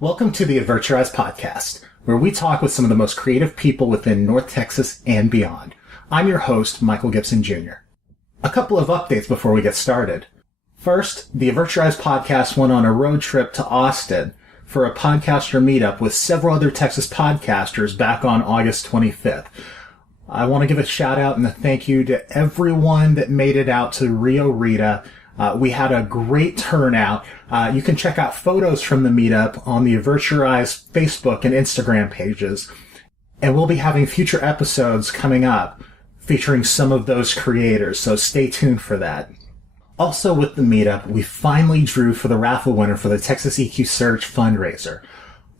Welcome to the Avert Your Eyes podcast, where we talk with some of the most creative people within North Texas and beyond. I'm your host, Michael Gibson Jr. A couple of updates before we get started. First, the Avert Your Eyes podcast went on a road trip to Austin for a podcaster meetup with several other Texas podcasters back on August 25th. I want to give a shout out and a thank you to everyone that made it out to Rio Rita. We had a great turnout. You can check out photos from the meetup on the Avert Your Eyes Facebook and Instagram pages. And we'll be having future episodes coming up featuring some of those creators, so stay tuned for that. Also with the meetup, we finally drew for the raffle winner for the Texas EQ Search fundraiser.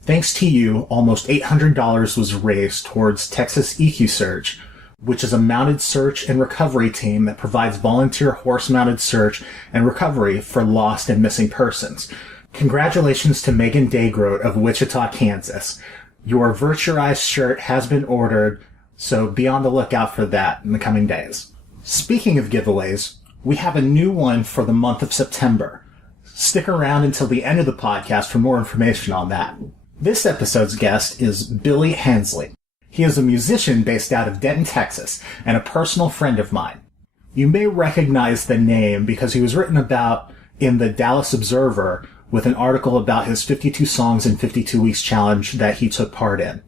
Thanks to you, almost $800 was raised towards Texas EQ Search, which is a mounted search and recovery team that provides volunteer horse-mounted search and recovery for lost and missing persons. Congratulations to Megan Daygroat of Wichita, Kansas. Your Avert Your Eyes shirt has been ordered, so be on the lookout for that in the coming days. Speaking of giveaways, we have a new one for the month of September. Stick around until the end of the podcast for more information on that. This episode's guest is Billy Hensley. He is a musician based out of Denton, Texas, and a personal friend of mine. You may recognize the name because he was written about in the Dallas Observer with an article about his 52 Songs in 52 Weeks challenge that he took part in.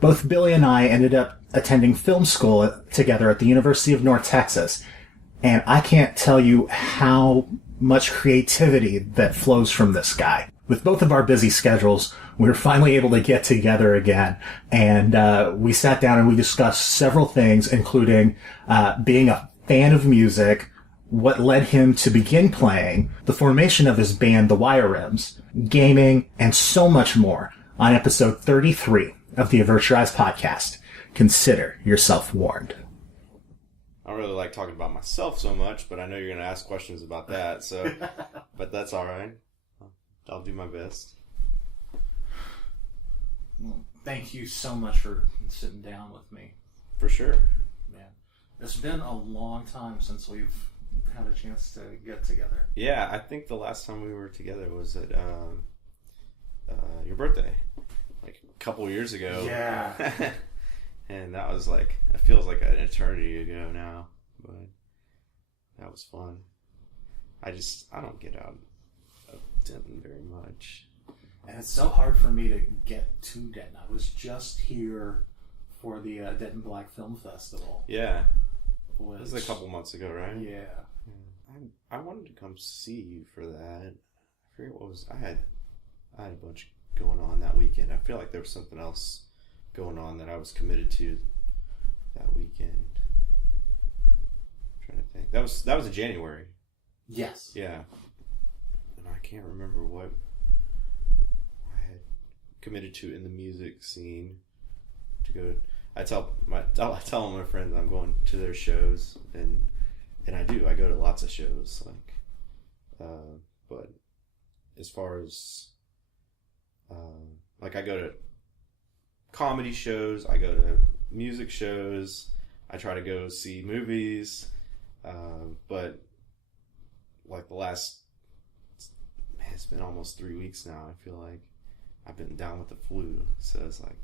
Both Billy and I ended up attending film school together at the University of North Texas, and I can't tell you how much creativity that flows from this guy. With both of our busy schedules, we were finally able to get together again, and we sat down and we discussed several things, including being a fan of music, what led him to begin playing, the formation of his band, the Wirerims, gaming, and so much more on episode 33 of the Avert Your Eyes podcast. Consider yourself warned. I don't really like talking about myself so much, but I know you're going to ask questions about that, so, but that's all right. I'll do my best. Well, thank you so much for sitting down with me. For sure. Man, it's been a long time since we've had a chance to get together. Yeah, I think the last time we were together was at your birthday, like a couple years ago. Yeah. And that was like, it feels like an eternity ago now, but that was fun. I don't get out of Denton very much. And it's so hard for me to get to Denton. I was just here for the Denton Black Film Festival. Yeah. It was a couple months ago, right? Yeah. I wanted to come see you for that. I forget what was, I had a bunch going on that weekend. I feel like there was something else going on that I was committed to that weekend. I'm trying to think. That was in January. Yes. Yeah. And I can't remember what I had committed to in the music scene to go. I tell all my friends I'm going to their shows, and I do. I go to lots of shows, but as far as I go to comedy shows, I go to music shows, I try to go see movies, but like the last, man, it's been almost 3 weeks now. I feel like I've been down with the flu, so it's like,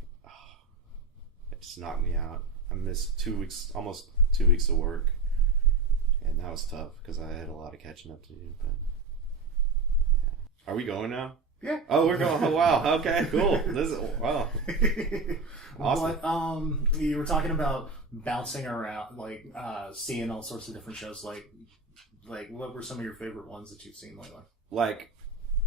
it just knocked me out. I missed 2 weeks, almost 2 weeks of work, and that was tough because I had a lot of catching up to do. But yeah. Are we going now? Yeah. Oh, we're going. Oh, wow. Okay, cool. This is wow. Awesome. But you were talking about bouncing around, like seeing all sorts of different shows. Like what were some of your favorite ones that you've seen lately? Like,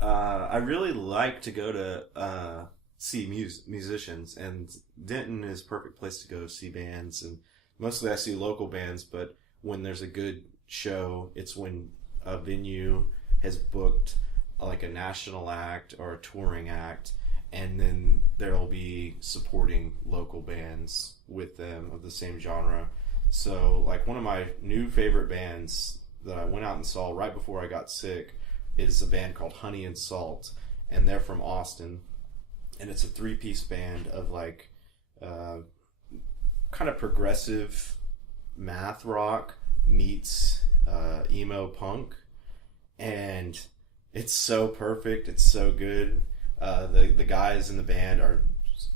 I really like to go to see musicians, and Denton is a perfect place to go see bands. And mostly I see local bands, but when there's a good show, it's when a venue has booked like a national act or a touring act, and then there'll be supporting local bands with them of the same genre. So like one of my new favorite bands that I went out and saw right before I got sick is a band called Honey and Salt, and they're from Austin, and it's a 3-piece band of like kind of progressive math rock meets emo punk, and it's so perfect. It's so good. The guys in the band are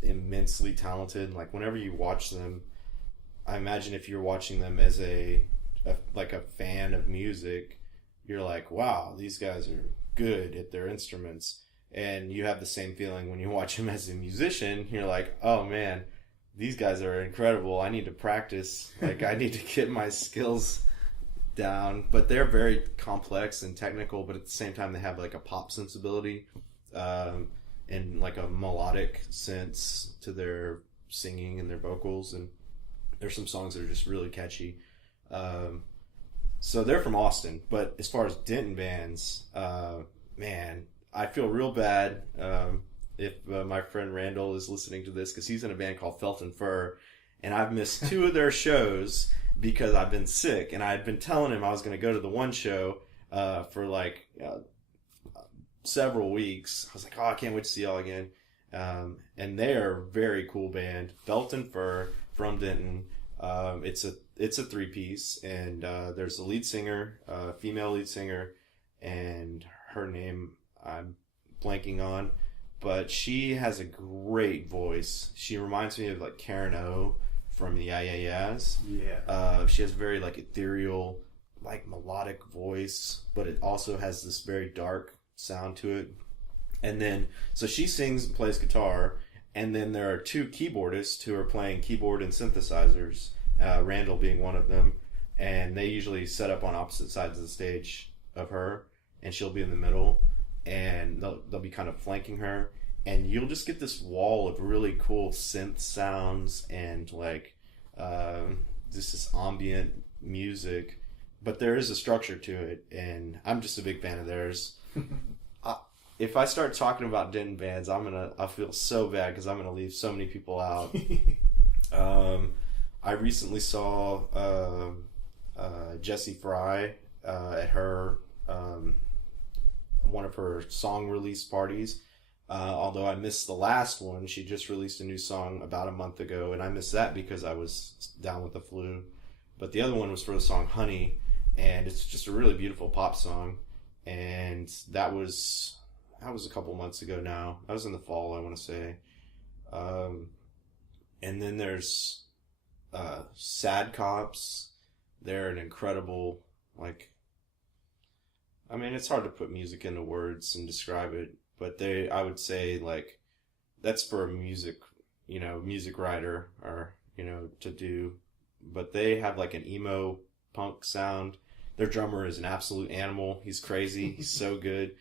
immensely talented. Like whenever you watch them, I imagine if you're watching them as a fan of music, you're like, wow, these guys are good at their instruments. And you have the same feeling when you watch them as a musician. You're like, oh man, these guys are incredible. I need to practice. Like I need to get my skills down. But they're very complex and technical, but at the same time they have like a pop sensibility and like a melodic sense to their singing and their vocals. And there's some songs that are just really catchy. So they're from Austin. But as far as Denton bands, man, I feel real bad if my friend Randall is listening to this, because he's in a band called Felt and Fur, and I've missed 2 of their shows because I've been sick, and I had been telling him I was going to go to the one show for like several weeks. I was like, oh, I can't wait to see y'all again. And they're a very cool band, Felt and Fur from Denton. It's a 3-piece, and there's a lead singer, female lead singer, and her name I'm blanking on, but she has a great voice. She reminds me of like Karen O from the Yeah Yeah Yeahs. Yeah. She has very like ethereal, like melodic voice, but it also has this very dark sound to it. And then, so she sings and plays guitar, and then there are 2 keyboardists who are playing keyboard and synthesizers, Randall being one of them, and they usually set up on opposite sides of the stage of her, and she'll be in the middle, and they'll be kind of flanking her, and you'll just get this wall of really cool synth sounds and like just this ambient music, but there is a structure to it, and I'm just a big fan of theirs. If I start talking about Denton bands, I feel so bad because I'm gonna leave so many people out. I recently saw Jessie Fry at her one of her song release parties. Although I missed the last one, she just released a new song about a month ago, and I missed that because I was down with the flu. But the other one was for the song Honey, and it's just a really beautiful pop song. And that was a couple months ago now. That was in the fall, I want to say. And then there's Sad Cops. They're an incredible, like, I mean, it's hard to put music into words and describe it, but I would say, like, that's for a music writer or, to do. But they have, like, an emo punk sound. Their drummer is an absolute animal. He's crazy. He's so good.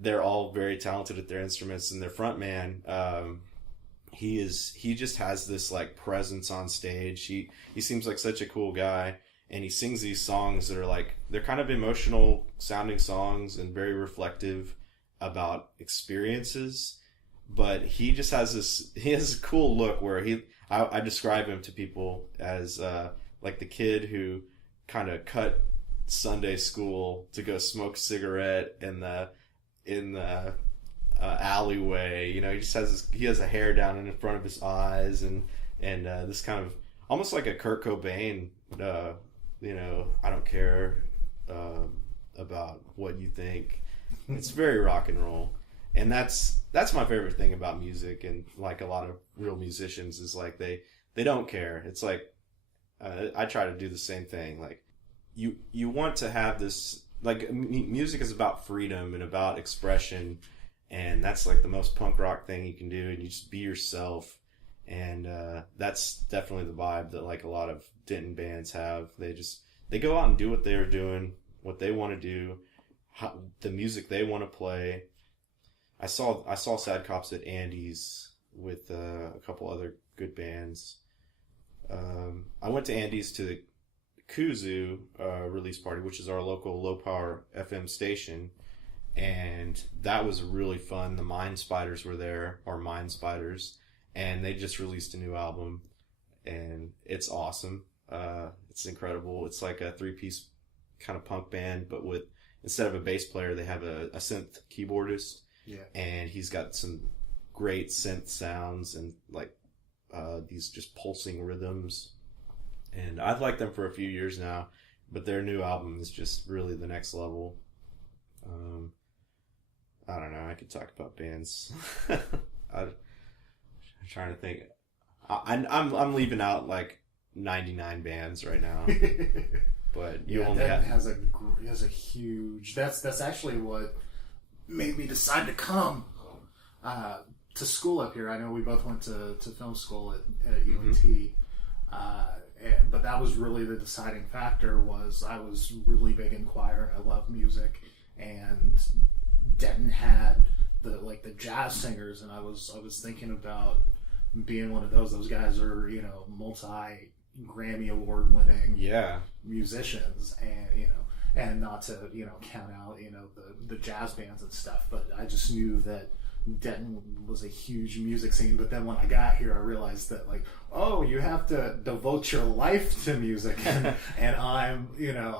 They're all very talented at their instruments, and their frontman, he just has this, like, presence on stage. He seems like such a cool guy. And he sings these songs that are like, they're kind of emotional sounding songs and very reflective about experiences. But he just has he has a cool look where I describe him to people as like the kid who kind of cut Sunday school to go smoke a cigarette in the alleyway. He just has a hair down in front of his eyes and this kind of almost like a Kurt Cobain, I don't care about what you think. It's very rock and roll, and that's my favorite thing about music. And like a lot of real musicians is like they don't care. It's like I try to do the same thing. Like you want to have this, like, music is about freedom and about expression, and that's like the most punk rock thing you can do. And you just be yourself. And that's definitely the vibe that like a lot of Denton bands have. They go out and do what they're doing, what they want to do, the music they want to play. I saw Sad Cops at Andy's with a couple other good bands. I went to Andy's to the Kuzu release party, which is our local low power FM station, and that was really fun. The Mind Spiders were there, or Mind Spiders. And they just released a new album, and it's awesome. It's incredible. It's like a 3-piece kind of punk band, but with, instead of a bass player, they have a synth keyboardist. Yeah. And he's got some great synth sounds and like these just pulsing rhythms. And I've liked them for a few years now, but their new album is just really the next level. I don't know. I could talk about bands. I'm trying to think. I'm leaving out like 99 bands right now. But you only Denton has a huge. That's actually what made me decide to come to school up here. I know we both went to film school at UNT, but that was really the deciding factor. Was I was really big in choir. I love music, and Denton had the jazz singers, and I was thinking about being one of those. Those guys are multi Grammy award winning musicians, and not to count out the jazz bands and stuff, but I just knew that Denton was a huge music scene. But then when I got here, I realized that you have to devote your life to music, and I'm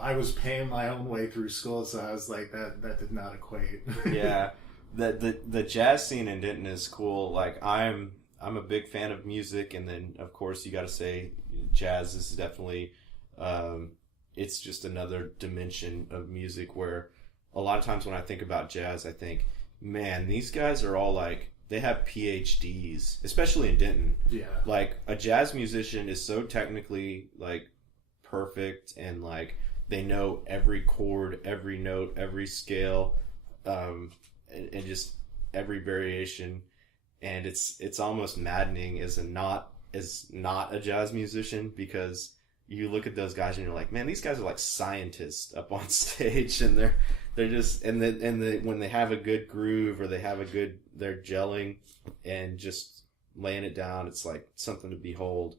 I was paying my own way through school, so I was like that did not equate. Yeah, the jazz scene in Denton is cool. Like I'm a big fan of music, and then of course you got to say jazz is definitely it's just another dimension of music where a lot of times when I think about jazz, I think, man, these guys are all they have PhDs, especially in Denton. Yeah. Like a jazz musician is so technically perfect, and they know every chord, every note, every scale, and just every variation. And it's almost maddening as not a jazz musician, because you look at those guys and you're like, man, these guys are like scientists up on stage, and they're just when they have a good groove, or they're gelling and just laying it down, it's like something to behold.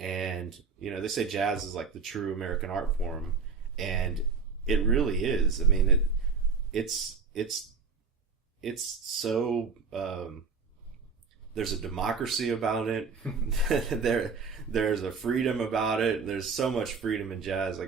And they say jazz is like the true American art form, and it really is. I mean, it's so there's a democracy about it. There's a freedom about it. There's so much freedom in jazz.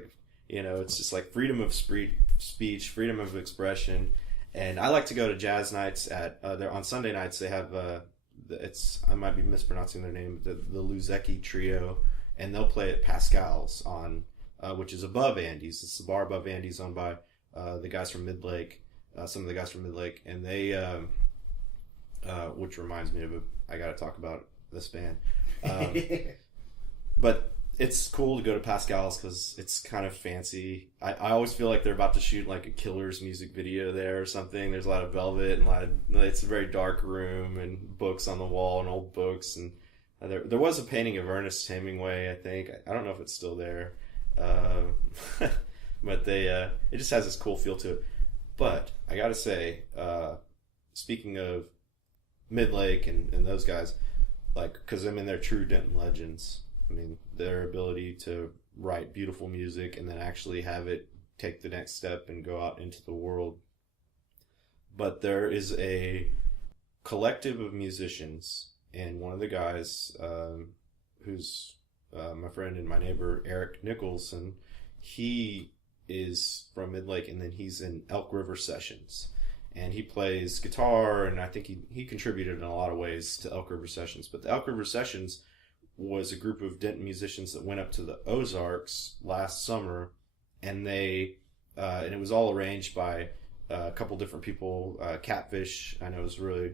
It's just freedom of speech, freedom of expression. And I like to go to jazz nights on Sunday nights. They have I might be mispronouncing their name, the Luzecki Trio, and they'll play at Pascal's which is above Andy's. It's the bar above Andy's, owned by the guys from Midlake. Some of the guys from Midlake, and they. Which reminds me of I got to talk about this band. But it's cool to go to Pascal's because it's kind of fancy. I always feel like they're about to shoot a Killer's music video there or something. There's a lot of velvet and it's a very dark room and books on the wall and old books. And there was a painting of Ernest Hemingway, I think. I don't know if it's still there. But it just has this cool feel to it. But I got to say, speaking of Midlake and those guys, because they're true Denton legends. I mean, their ability to write beautiful music and then actually have it take the next step and go out into the world. But there is a collective of musicians, and one of the guys, who's my friend and my neighbor, Eric Nicholson, he is from Midlake, and then he's in Elk River Sessions. And he plays guitar, and I think he contributed in a lot of ways to Elk River Sessions. But the Elk River Sessions was a group of Denton musicians that went up to the Ozarks last summer, and and it was all arranged by a couple different people. Catfish, I know, was really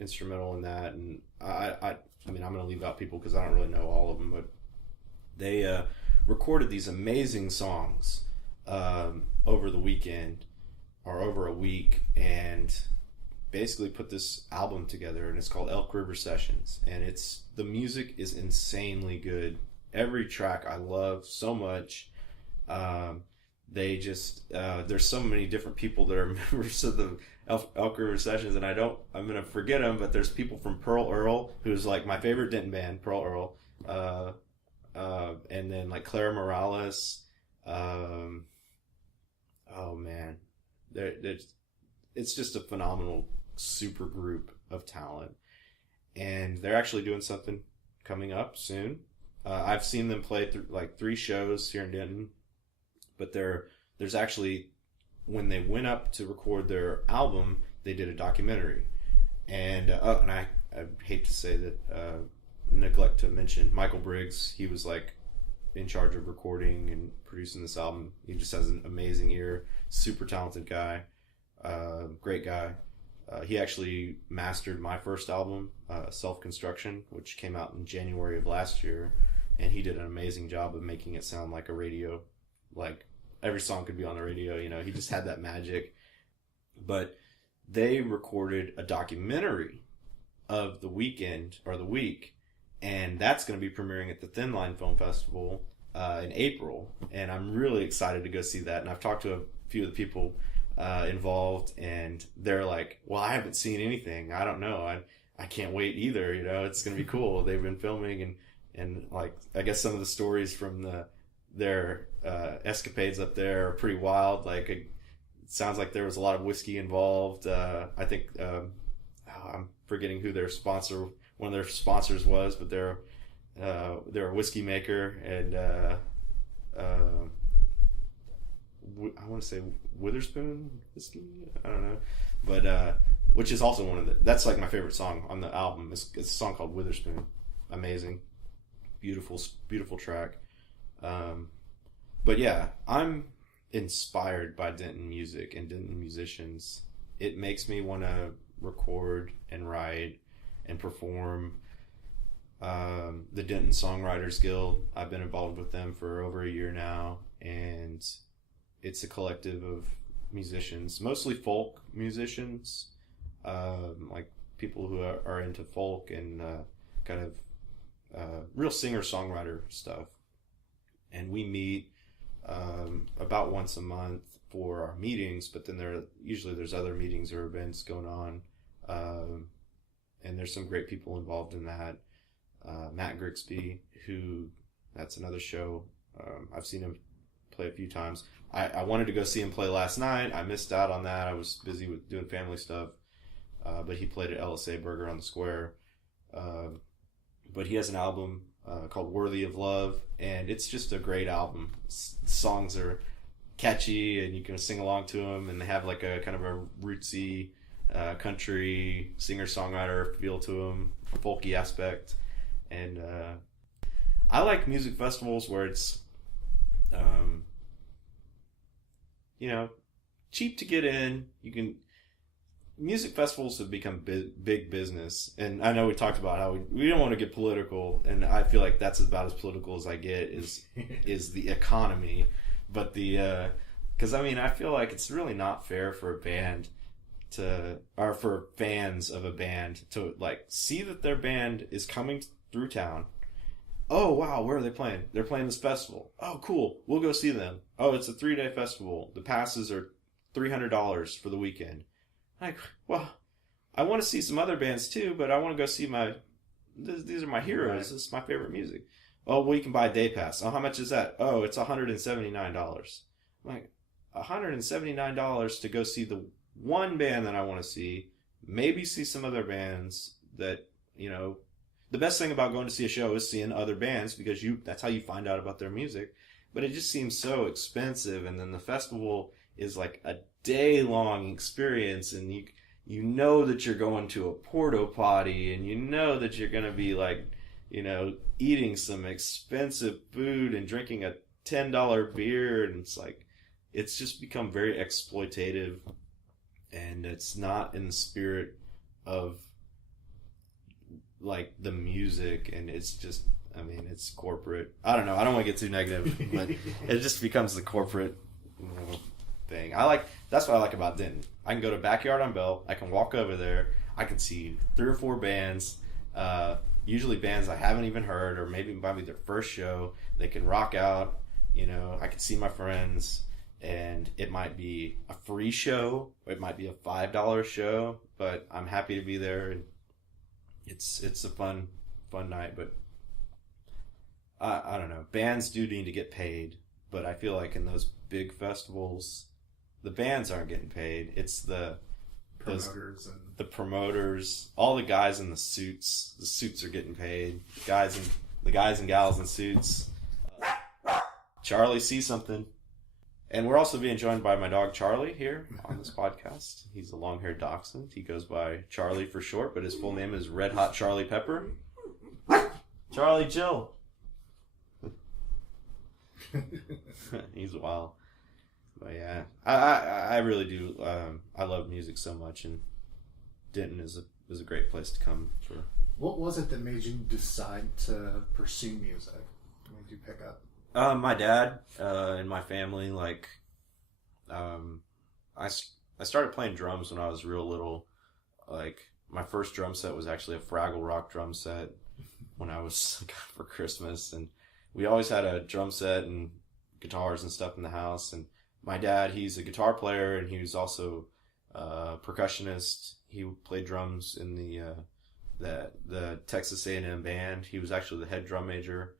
instrumental in that. And I mean, I'm going to leave out people because I don't really know all of them, but they recorded these amazing songs over the weekend, or over a week, and basically put this album together, and it's called Elk River Sessions, and the music is insanely good. Every track I love so much. There's so many different people that are members of the Elk River Sessions, and I'm gonna forget them, but there's people from Pearl Earl, who's my favorite Denton band, Pearl Earl, and then Clara Morales. Oh man. It's just a phenomenal super group of talent, and they're actually doing something coming up soon. I've seen them play 3 shows here in Denton, but there's actually, when they went up to record their album, they did a documentary, and I hate to say that, neglect to mention Michael Briggs. He was in charge of recording and producing this album. He just has an amazing ear. Super talented guy, great guy, He actually mastered my first album, Self Construction, which came out in January of last year, and he did an amazing job of making it sound like a radio, like every song could be on the radio. You know, he just had that magic. But they recorded a documentary of the weekend or the week, and that's going to be premiering at the Thin Line Film Festival in April, and I'm really excited to go see that. And I've talked to a few of the people involved, and they're like, well, I haven't seen anything, I don't know, I can't wait either, you know, it's gonna be cool. They've been filming, and like, I guess some of the stories from their escapades up there are pretty wild. Like, it sounds like there was a lot of whiskey involved. I think I'm forgetting who their sponsor, one of their sponsors was, but they're a whiskey maker, and I want to say Witherspoon whiskey, I don't know, but which is also one of that's like my favorite song on the album. It's a song called Witherspoon. Amazing, beautiful track. But yeah, I'm inspired by Denton music and Denton musicians. It makes me want to record and write and perform. The Denton Songwriters Guild, I've been involved with them for over a year now, and it's a collective of musicians, mostly folk musicians, like people who are into folk and kind of real singer-songwriter stuff. And we meet about once a month for our meetings, but then there's other meetings or events going on, and there's some great people involved in that. Matt Grigsby, that's another show. I've seen him play a few times. I wanted to go see him play last night. I missed out on that. I was busy with doing family stuff. But he played at LSA Burger on the Square. But he has an album called Worthy of Love, and it's just a great album. Songs are catchy, and you can sing along to them, and they have like a kind of a rootsy country singer-songwriter feel to them, folky aspect. And I like music festivals where it's cheap to get in. Music festivals have become big business, and I know we talked about how we don't want to get political, and I feel like that's about as political as I get is the economy. But because I feel like it's really not fair for a band or for fans of a band to like see that their band is coming through town. Oh wow, where are they playing? They're playing this festival. Oh cool, we'll go see them. Oh, it's a 3-day festival. The passes are $300 for the weekend. Like, well, I want to see some other bands too, but I want to go see these are my heroes. Right. This is my favorite music. Oh, well, you can buy a day pass. Oh, how much is that? Oh, it's $179. I'm like, $179 to go see the one band that I want to see, maybe see some other bands that, the best thing about going to see a show is seeing other bands, because that's how you find out about their music. But it just seems so expensive, and then the festival is like a day-long experience, and you know that you're going to a porta potty, and you know that you're going to be like, eating some expensive food and drinking a $10 beer, and it's just become very exploitative, and it's not in the spirit of like the music, and it's just, it's corporate. I don't know. I don't want to get too negative, but it just becomes the corporate thing. That's what I like about Denton. I can go to Backyard on Bell. I can walk over there. I can see 3 or 4 bands, usually bands I haven't even heard, or maybe might be their first show. They can rock out. I can see my friends, and it might be a free show, or it might be a $5 show, but I'm happy to be there, and it's a fun night. But I don't know. Bands do need to get paid, but I feel like in those big festivals, the bands aren't getting paid. It's the promoters, all the guys in the suits. The suits are getting paid. The guys and gals in suits. Charlie, see something. And we're also being joined by my dog Charlie here on this podcast. He's a long-haired dachshund. He goes by Charlie for short, but his full name is Red Hot Charlie Pepper. Charlie, chill. He's wild. But yeah, I really do. I love music so much, and Denton is a great place to come for. What was it that made you decide to pursue music? When did you pick up? My dad and my family, I started playing drums when I was real little. Like, my first drum set was actually a Fraggle Rock drum set when I was for Christmas, and we always had a drum set and guitars and stuff in the house. And my dad, he's a guitar player, and he was also a percussionist. He played drums in the Texas A&M band. He was actually the head drum major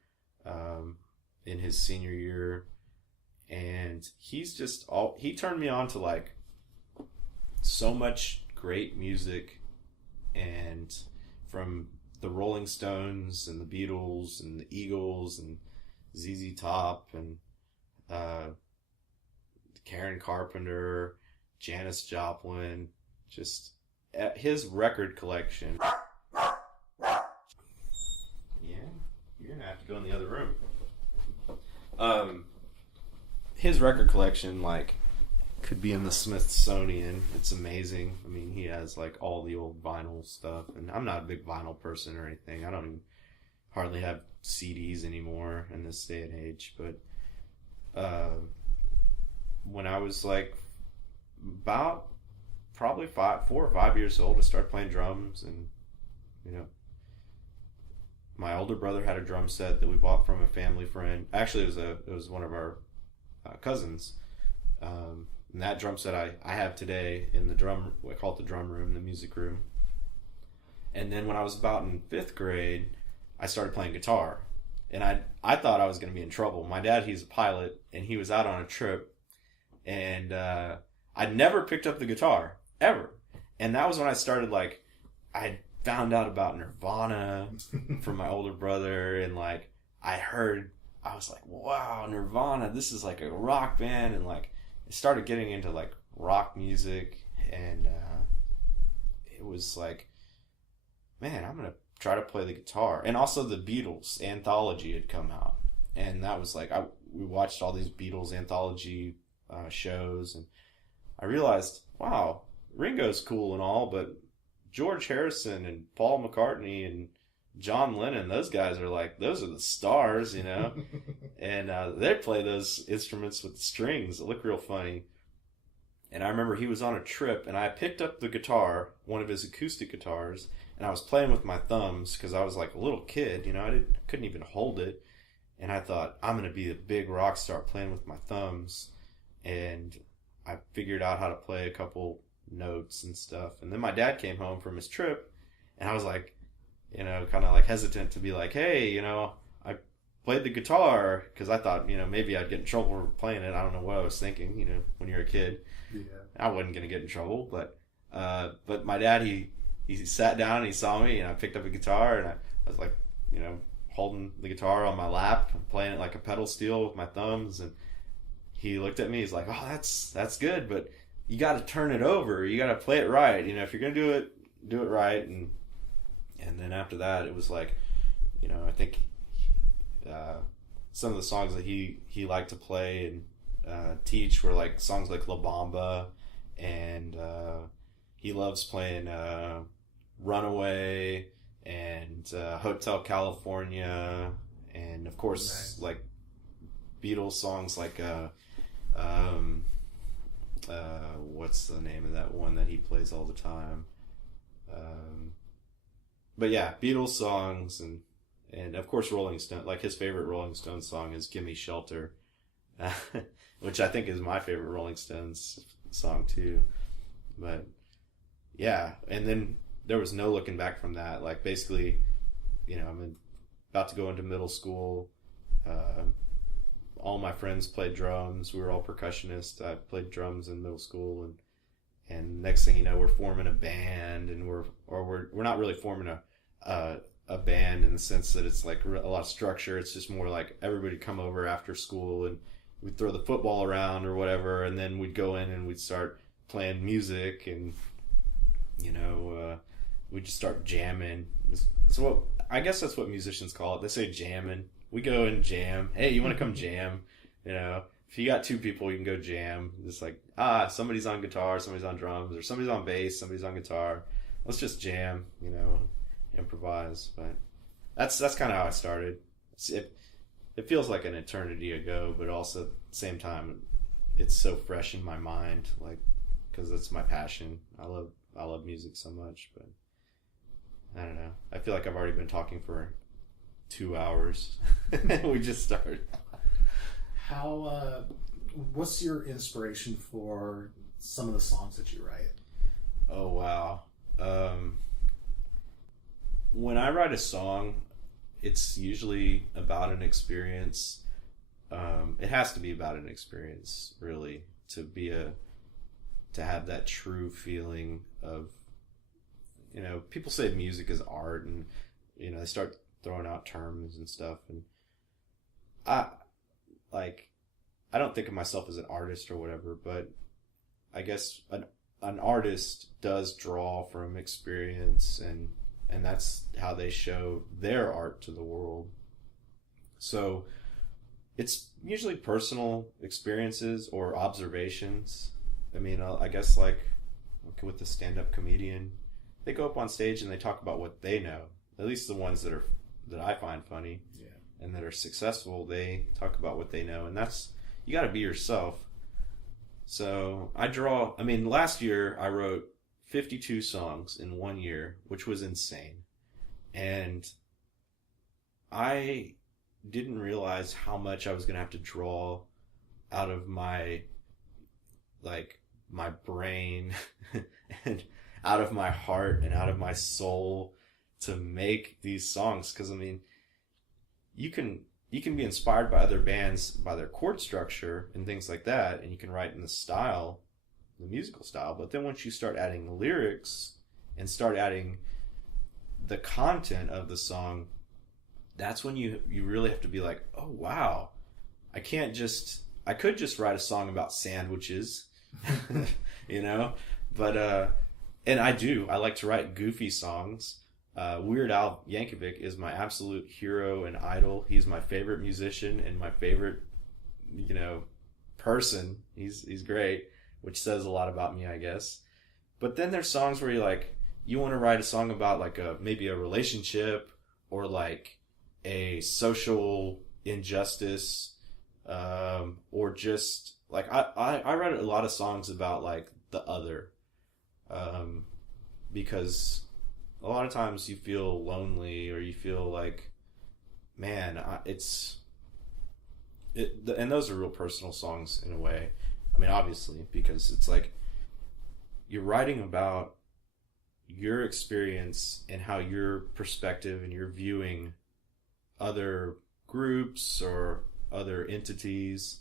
in his senior year, and he turned me on to like so much great music, and from the Rolling Stones and the Beatles and the Eagles and ZZ Top and Karen Carpenter, Janis Joplin, just his record collection. Yeah, you're gonna have to go in the other room. His record collection, like, could be in the Smithsonian. It's amazing. I mean, he has like all the old vinyl stuff, and I'm not a big vinyl person or anything. I don't even hardly have CDs anymore in this day and age. But when I was like about probably 4 or 5 years old, I started playing drums, and my older brother had a drum set that we bought from a family friend. Actually, it was one of our cousins. And that drum set I have today in I call it the drum room, the music room. And then when I was about in 5th grade, I started playing guitar. And I thought I was going to be in trouble. My dad, he's a pilot, and he was out on a trip. And I'd never picked up the guitar, ever. And that was when I started, like, I found out about Nirvana from my older brother. And, like, I was like, wow, Nirvana, this is like a rock band. And, like, I started getting into like rock music, and it was like, man, I'm gonna try to play the guitar. And also the Beatles anthology had come out, and that was like, we watched all these Beatles anthology shows, and I realized, wow, Ringo's cool and all, but George Harrison and Paul McCartney and John Lennon, those guys are like, those are the stars, and they play those instruments with the strings that look real funny. And I remember he was on a trip, and I picked up the guitar, one of his acoustic guitars, and I was playing with my thumbs because I was like a little kid, couldn't even hold it. And I thought, I'm going to be a big rock star playing with my thumbs. And I figured out how to play a couple notes and stuff. And then my dad came home from his trip, and I was like, kind of like hesitant to be like, hey, I played the guitar, because I thought, maybe I'd get in trouble for playing it. I don't know what I was thinking, when you're a kid. Yeah. I wasn't going to get in trouble, but my dad, he sat down and he saw me, and I picked up a guitar, and I was like, holding the guitar on my lap, playing it like a pedal steel with my thumbs, and he looked at me, he's like, oh, that's good, but you got to turn it over. You got to play it right. If you're going to do it right. And then after that, it was like, I think some of the songs that he liked to play and teach were like songs like La Bamba, and he loves playing Runaway and Hotel California, and of course, nice. Like Beatles songs like what's the name of that one that he plays all the time? But yeah, Beatles songs, and of course Rolling Stone. Like, his favorite Rolling Stones song is "Gimme Shelter," which I think is my favorite Rolling Stones song too. But yeah, and then there was no looking back from that. Like, basically, I'm about to go into middle school. All my friends played drums. We were all percussionists. I played drums in middle school, and next thing you know, we're forming a band, and we're not really forming a band in the sense that it's like a lot of structure. It's just more like everybody come over after school, and we'd throw the football around or whatever, and then we'd go in and we'd start playing music, and we'd just start jamming. So I guess that's what musicians call it. They say jamming. We go and jam. Hey, you want to come jam? If you got 2 people, you can go jam. It's like, somebody's on guitar, somebody's on drums, or somebody's on bass, somebody's on guitar. let's just jam, improvise. But that's kind of how I started. It feels like an eternity ago, but also at the same time, it's so fresh in my mind, like, because it's my passion. I love music so much, but I don't know. I feel like I've already been talking for 2 hours. We just started. What's your inspiration for some of the songs that you write? Oh, wow. When I write a song, it's usually about an experience. It has to be about an experience, really, to have that true feeling of, people say music is art, and, they start throwing out terms and stuff. And I don't think of myself as an artist or whatever, but I guess an artist does draw from experience, and that's how they show their art to the world. So it's usually personal experiences or observations. I mean, I guess like with the stand-up comedian, they go up on stage and they talk about what they know. At least the ones that I find funny, and that are successful, they talk about what they know, and that's, you got to be yourself. So last year I wrote 52 songs in 1 year, which was insane. And I didn't realize how much I was going to have to draw out of my brain and out of my heart and out of my soul to make these songs. Because, you can be inspired by other bands, by their chord structure and things like that, and you can write in the musical style. But then once you start adding lyrics and start adding the content of the song, that's when you really have to be like, oh wow, I could just write a song about sandwiches, but and I like to write goofy songs. Weird Al Yankovic is my absolute hero and idol. He's my favorite musician and my favorite, person. He's great, which says a lot about me, I guess. But then there's songs where you want to write a song about maybe a relationship or like a social injustice, or just like I write a lot of songs about like the other, because a lot of times you feel lonely or you feel like, man, and those are real personal songs in a way. Obviously, because it's like you're writing about your experience and how your perspective and your viewing other groups or other entities,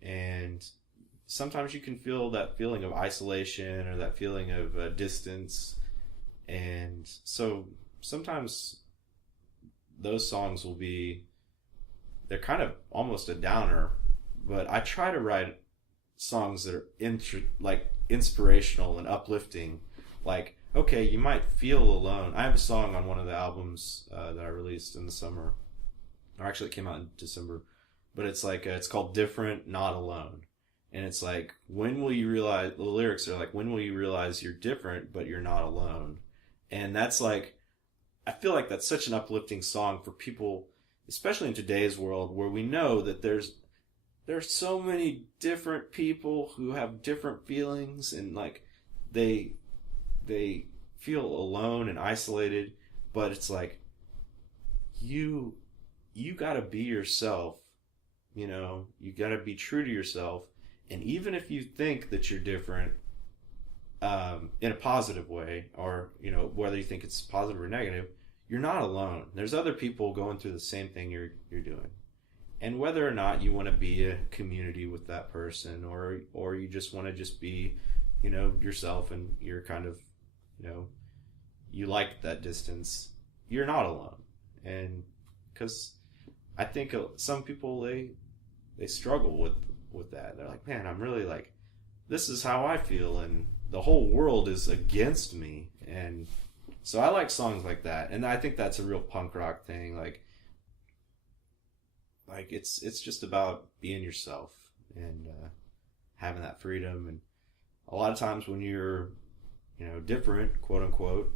and sometimes you can feel that feeling of isolation or that feeling of distance. And so sometimes those songs they're kind of almost a downer, but I try to write songs that are inspirational and uplifting. Like, okay, you might feel alone. I have a song on one of the albums that I released in the summer, or actually it came out in December, but it's it's called Different, Not Alone. And it's like, when will you realize, the lyrics are like, when will you realize you're different, but you're not alone? And that's I feel like that's such an uplifting song for people, especially in today's world where we know that there's so many different people who have different feelings, and they feel alone and isolated. But it's like, you gotta be yourself, you gotta be true to yourself. And even if you think that you're different, in a positive way, or whether you think it's positive or negative, you're not alone. There's other people going through the same thing you're doing, and whether or not you want to be a community with that person, or you just want to just be yourself, and you're kind of you like that distance, you're not alone. And because I think some people they struggle with that. They're like, man, I'm really this is how I feel, and the whole world is against me. And so I like songs like that, and I think that's a real punk rock thing. It's just about being yourself and having that freedom. And a lot of times when you're different, quote unquote,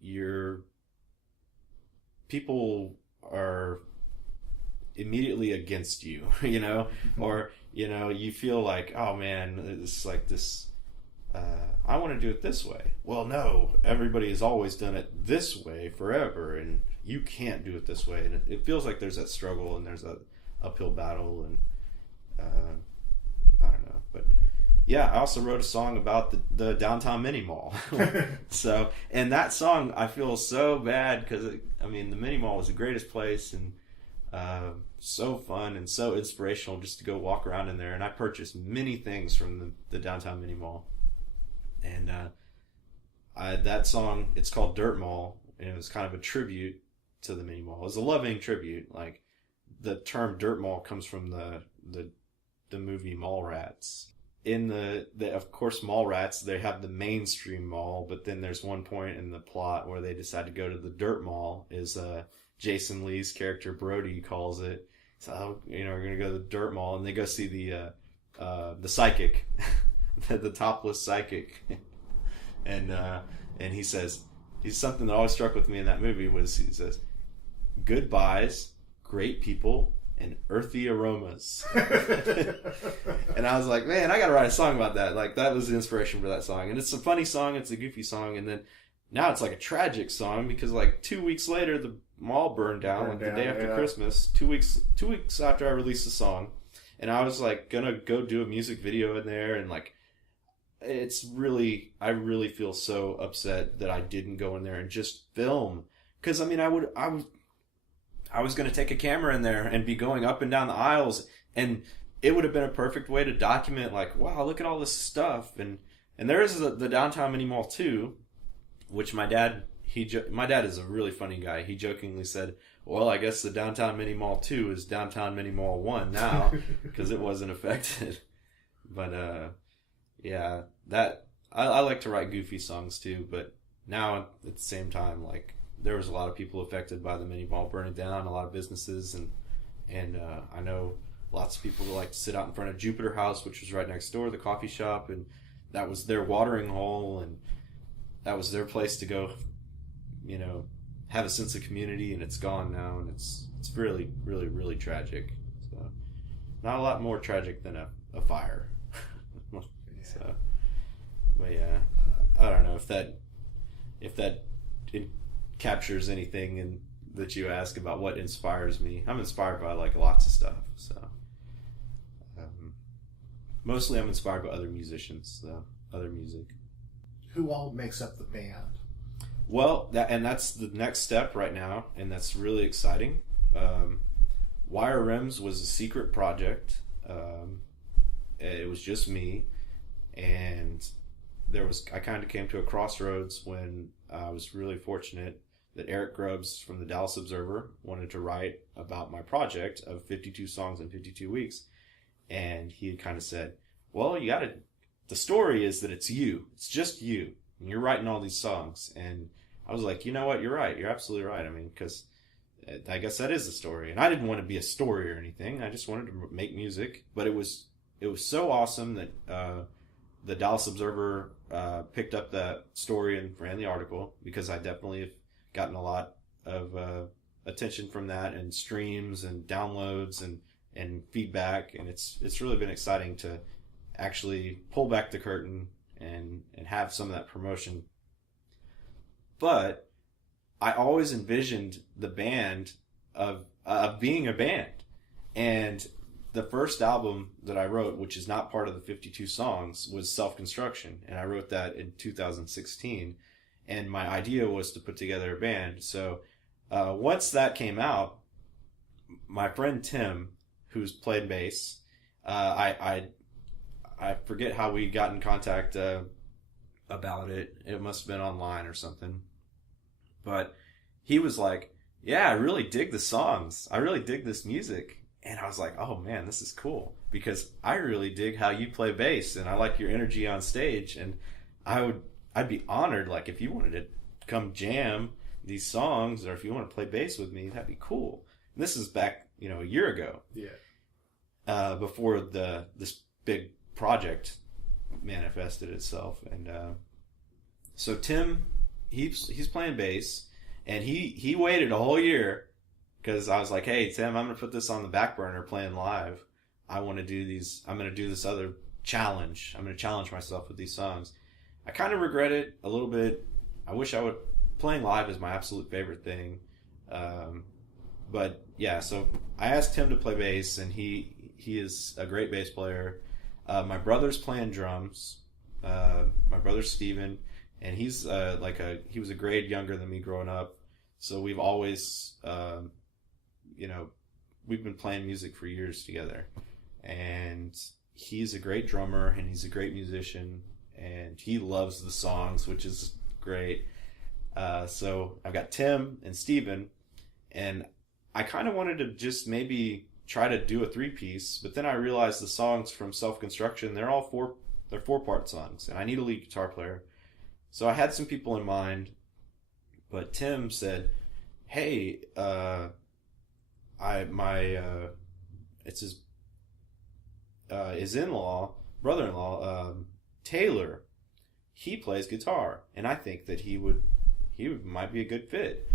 your people are immediately against you, or, you feel like, oh man, it's like this, I want to do it this way. Well, no, everybody has always done it this way forever, and you can't do it this way. And it feels like there's that struggle and there's a uphill battle, and I don't know. But yeah, I also wrote a song about the downtown mini mall. So, and that song, I feel so bad because, the mini mall was the greatest place, and so fun and so inspirational just to go walk around in there. And I purchased many things from the downtown mini mall. And that song, it's called Dirt Mall, and it was kind of a tribute to the mini mall. It was a loving tribute. Like, the term Dirt Mall comes from the movie Mallrats. In of course, Mallrats, they have the mainstream mall, but then there's one point in the plot where they decide to go to the Dirt Mall, is Jason Lee's character Brody calls it. So, we're going to go to the Dirt Mall, and they go see the psychic, the topless psychic. And he says, something that always struck with me in that movie was, he says, goodbyes, great people, and earthy aromas. And I was like, man, I gotta write a song about that. Like, that was the inspiration for that song. And it's a funny song, it's a goofy song, and then now it's like a tragic song because, like, 2 weeks later the mall burned down, the day after Christmas. 2 weeks after I released the song, and I was like gonna go do a music video in there, and like, I really feel so upset that I didn't go in there and just film, because I was going to take a camera in there and be going up and down the aisles, and it would have been a perfect way to document, like, wow, look at all this stuff. And there is the downtown mini mall too, which my dad is a really funny guy. He jokingly said, well, I guess the downtown mini mall 2 is downtown mini mall 1 now, because it wasn't affected. But yeah, I like to write goofy songs too, but now at the same time, like, there was a lot of people affected by the mini mall burning down, a lot of businesses, and I know lots of people who like to sit out in front of Jupiter House, which was right next door, the coffee shop, and that was their watering hole, and that was their place to go, have a sense of community, and it's gone now, and it's really, really, really tragic. So, not a lot more tragic than a fire. So, but yeah, I don't know if that it captures anything that you ask about what inspires me. I'm inspired by, like, lots of stuff. So, mostly I'm inspired by other musicians, other music. Who all makes up the band? Well, that's the next step right now, and that's really exciting. Wirerims was a secret project. It was just me, and I kind of came to a crossroads when I was really fortunate that Eric Grubbs from the Dallas Observer wanted to write about my project of 52 songs in 52 weeks. And he had kind of said, well, the story is that it's you. It's just you. And you're writing all these songs. And I was like, you know what? You're right. You're absolutely right. Because I guess that is the story. And I didn't want to be a story or anything. I just wanted to make music. But it was so awesome that the Dallas Observer picked up that story and ran the article, because I definitely have gotten a lot of attention from that, and streams and downloads and feedback, and it's really been exciting to actually pull back the curtain and have some of that promotion. But I always envisioned the band of being a band, and the first album that I wrote, which is not part of the 52 songs, was Self-Construction, and I wrote that in 2016. And my idea was to put together a band. So once that came out, my friend Tim, who's played bass, I forget how we got in contact about it. It must have been online or something. But he was like, yeah, I really dig the songs. I really dig this music. And I was like, oh man, this is cool, because I really dig how you play bass, and I like your energy on stage, and I'd be honored, like, if you wanted to come jam these songs, or if you want to play bass with me, that'd be cool. And this is back, a year ago. Yeah. Before this big project manifested itself. And so Tim, he's playing bass, and he waited a whole year because I was like, hey Tim, I'm gonna put this on the back burner playing live. I want to do these. I'm gonna do this other challenge. I'm gonna challenge myself with these songs. I kind of regret it a little bit. I wish I would. Playing live is my absolute favorite thing. But yeah, so I asked him to play bass, and he is a great bass player. My brother's playing drums. My brother Steven, and he's he was a grade younger than me growing up. So we've always, we've been playing music for years together. And he's a great drummer, and he's a great musician, and he loves the songs, which is great. So I've got Tim and Steven, and I kind of wanted to just maybe try to do a 3-piece, but then I realized the songs from Self-Construction, they're 4-part songs, and I need a lead guitar player. So I had some people in mind, but Tim said, hey, his brother-in-law, Taylor, he plays guitar, and I think that he might be a good fit.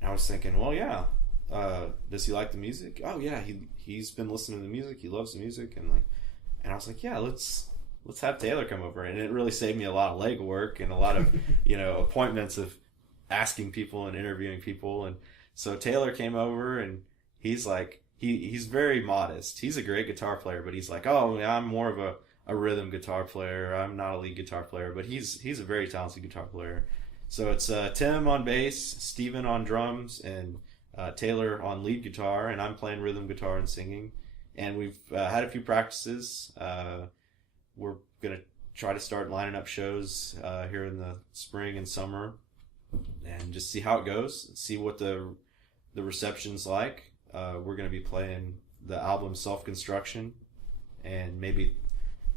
And I was thinking, well, yeah. Does he like the music? Oh yeah, he's been listening to the music. He loves the music, and I was like, yeah, let's have Taylor come over. And it really saved me a lot of legwork and a lot of appointments of asking people and interviewing people. And so Taylor came over, and he's like, he's very modest. He's a great guitar player, but he's like, oh, I'm more of a rhythm guitar player. I'm not a lead guitar player, but he's a very talented guitar player. So it's Tim on bass, Steven on drums, and Taylor on lead guitar, and I'm playing rhythm guitar and singing. And we've had a few practices. We're going to try to start lining up shows here in the spring and summer, and just see how it goes, see what the reception's like. We're going to be playing the album Self-Construction, and maybe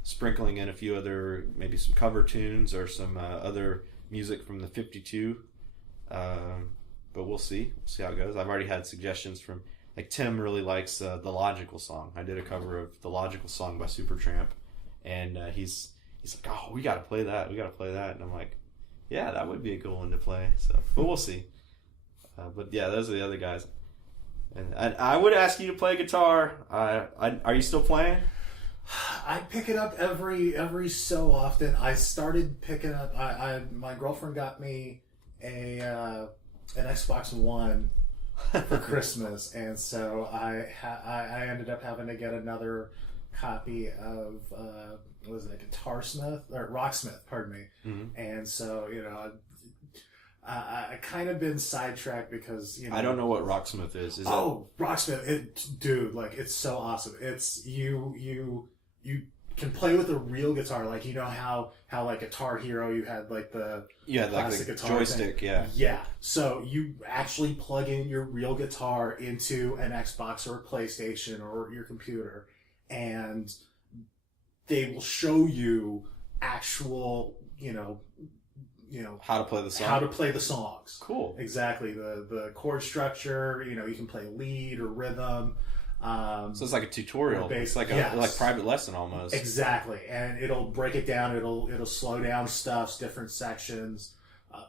sprinkling in a few other, maybe some cover tunes or some other music from the 52. But we'll see how it goes. I've already had suggestions from, Tim really likes The Logical Song. I did a cover of The Logical Song by Supertramp, and he's like, oh, we got to play that. And I'm like, yeah, that would be a cool one to play. So, but we'll see. But yeah, those are the other guys. And I would ask you to play guitar. Are you still playing? I pick it up every so often. I started picking up. My girlfriend got me an Xbox One for Christmas, and so I ended up having to get another copy of was it Rocksmith? Pardon me. Mm-hmm. And so I kind of been sidetracked because I don't know what Rocksmith is. Rocksmith! It's so awesome. It's you can play with a real guitar, how like Guitar Hero you had the classic the guitar joystick thing. Yeah. So you actually plug in your real guitar into an Xbox or a PlayStation or your computer, and they will show you actual how to play the song. How to play the songs. Cool. Exactly. The chord structure. You can play lead or rhythm. So it's like a tutorial. It's like like private lesson almost. Exactly, and it'll break it down. It'll slow down stuff, different sections.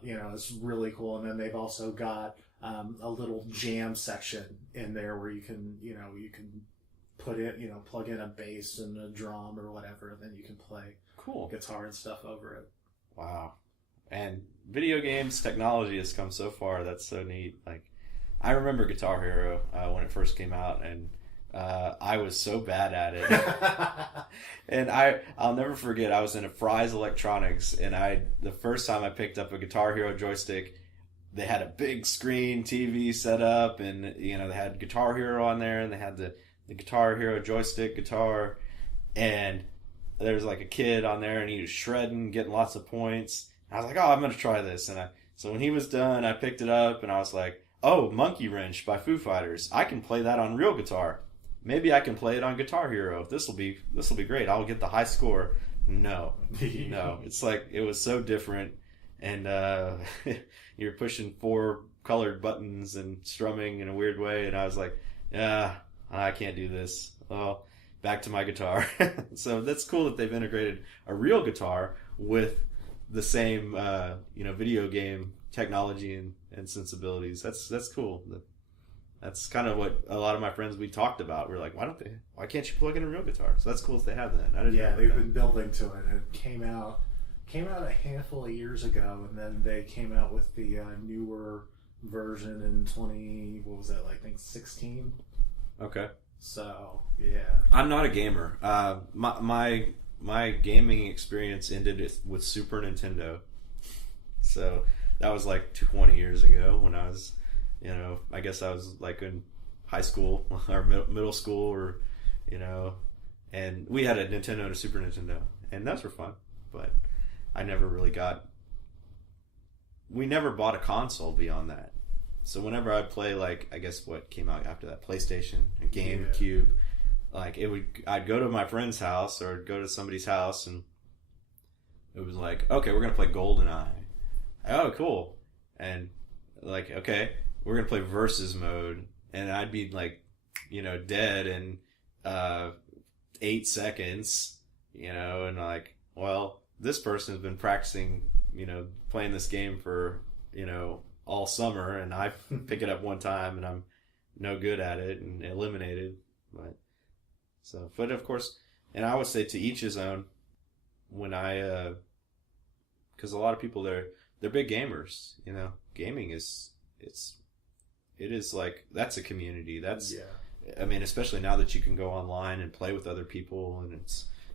It's really cool. And then they've also got a little jam section in there where you can put it, plug in a bass and a drum or whatever, and then you can play guitar and stuff over it. Wow. And video games technology has come so far. That's so neat. I remember Guitar Hero when it first came out, and I was so bad at it. And I'll never forget, I was in a Fry's Electronics, and the first time I picked up a Guitar Hero joystick, they had a big screen TV set up, and they had Guitar Hero on there, and they had the Guitar Hero joystick guitar, and there was a kid on there, and he was shredding, getting lots of points. I was like, oh, I'm going to try this. And so when he was done, I picked it up, and I was like, oh, Monkey Wrench by Foo Fighters. I can play that on real guitar. Maybe I can play it on Guitar Hero. This will be great. I'll get the high score. No. It's it was so different. And you're pushing 4 colored buttons and strumming in a weird way. And I was like, yeah, I can't do this. Well, back to my guitar. So that's cool that they've integrated a real guitar with the same, video game technology and sensibilities. That's cool. That's kind of what a lot of my friends we talked about. We're like, why can't you plug in a real guitar? So that's cool that they have that. I didn't know they've that. been building to it. It came out a handful of years ago, and then they came out with the newer version in 16. Okay. So yeah, I'm not a gamer. My gaming experience ended with Super Nintendo. So that was like 20 years ago when I was, I guess I was like in high school or middle school or, and we had a Nintendo and a Super Nintendo, and those were fun, but I never really we never bought a console beyond that. So whenever I'd play, like, I guess what came out after that, PlayStation, a GameCube, like I'd go to my friend's house or go to somebody's house, and it was like, okay, we're gonna play GoldenEye. Oh, cool. And like, okay, we're gonna play versus mode, and I'd be like, dead in 8 seconds, and like, well, this person has been practicing, playing this game for, all summer, and I pick it up one time and I'm no good at it and eliminated. But of course, and I would say to each his own. When because a lot of people they're big gamers. Gaming it is like, that's a community. I mean, especially now that you can go online and play with other people, and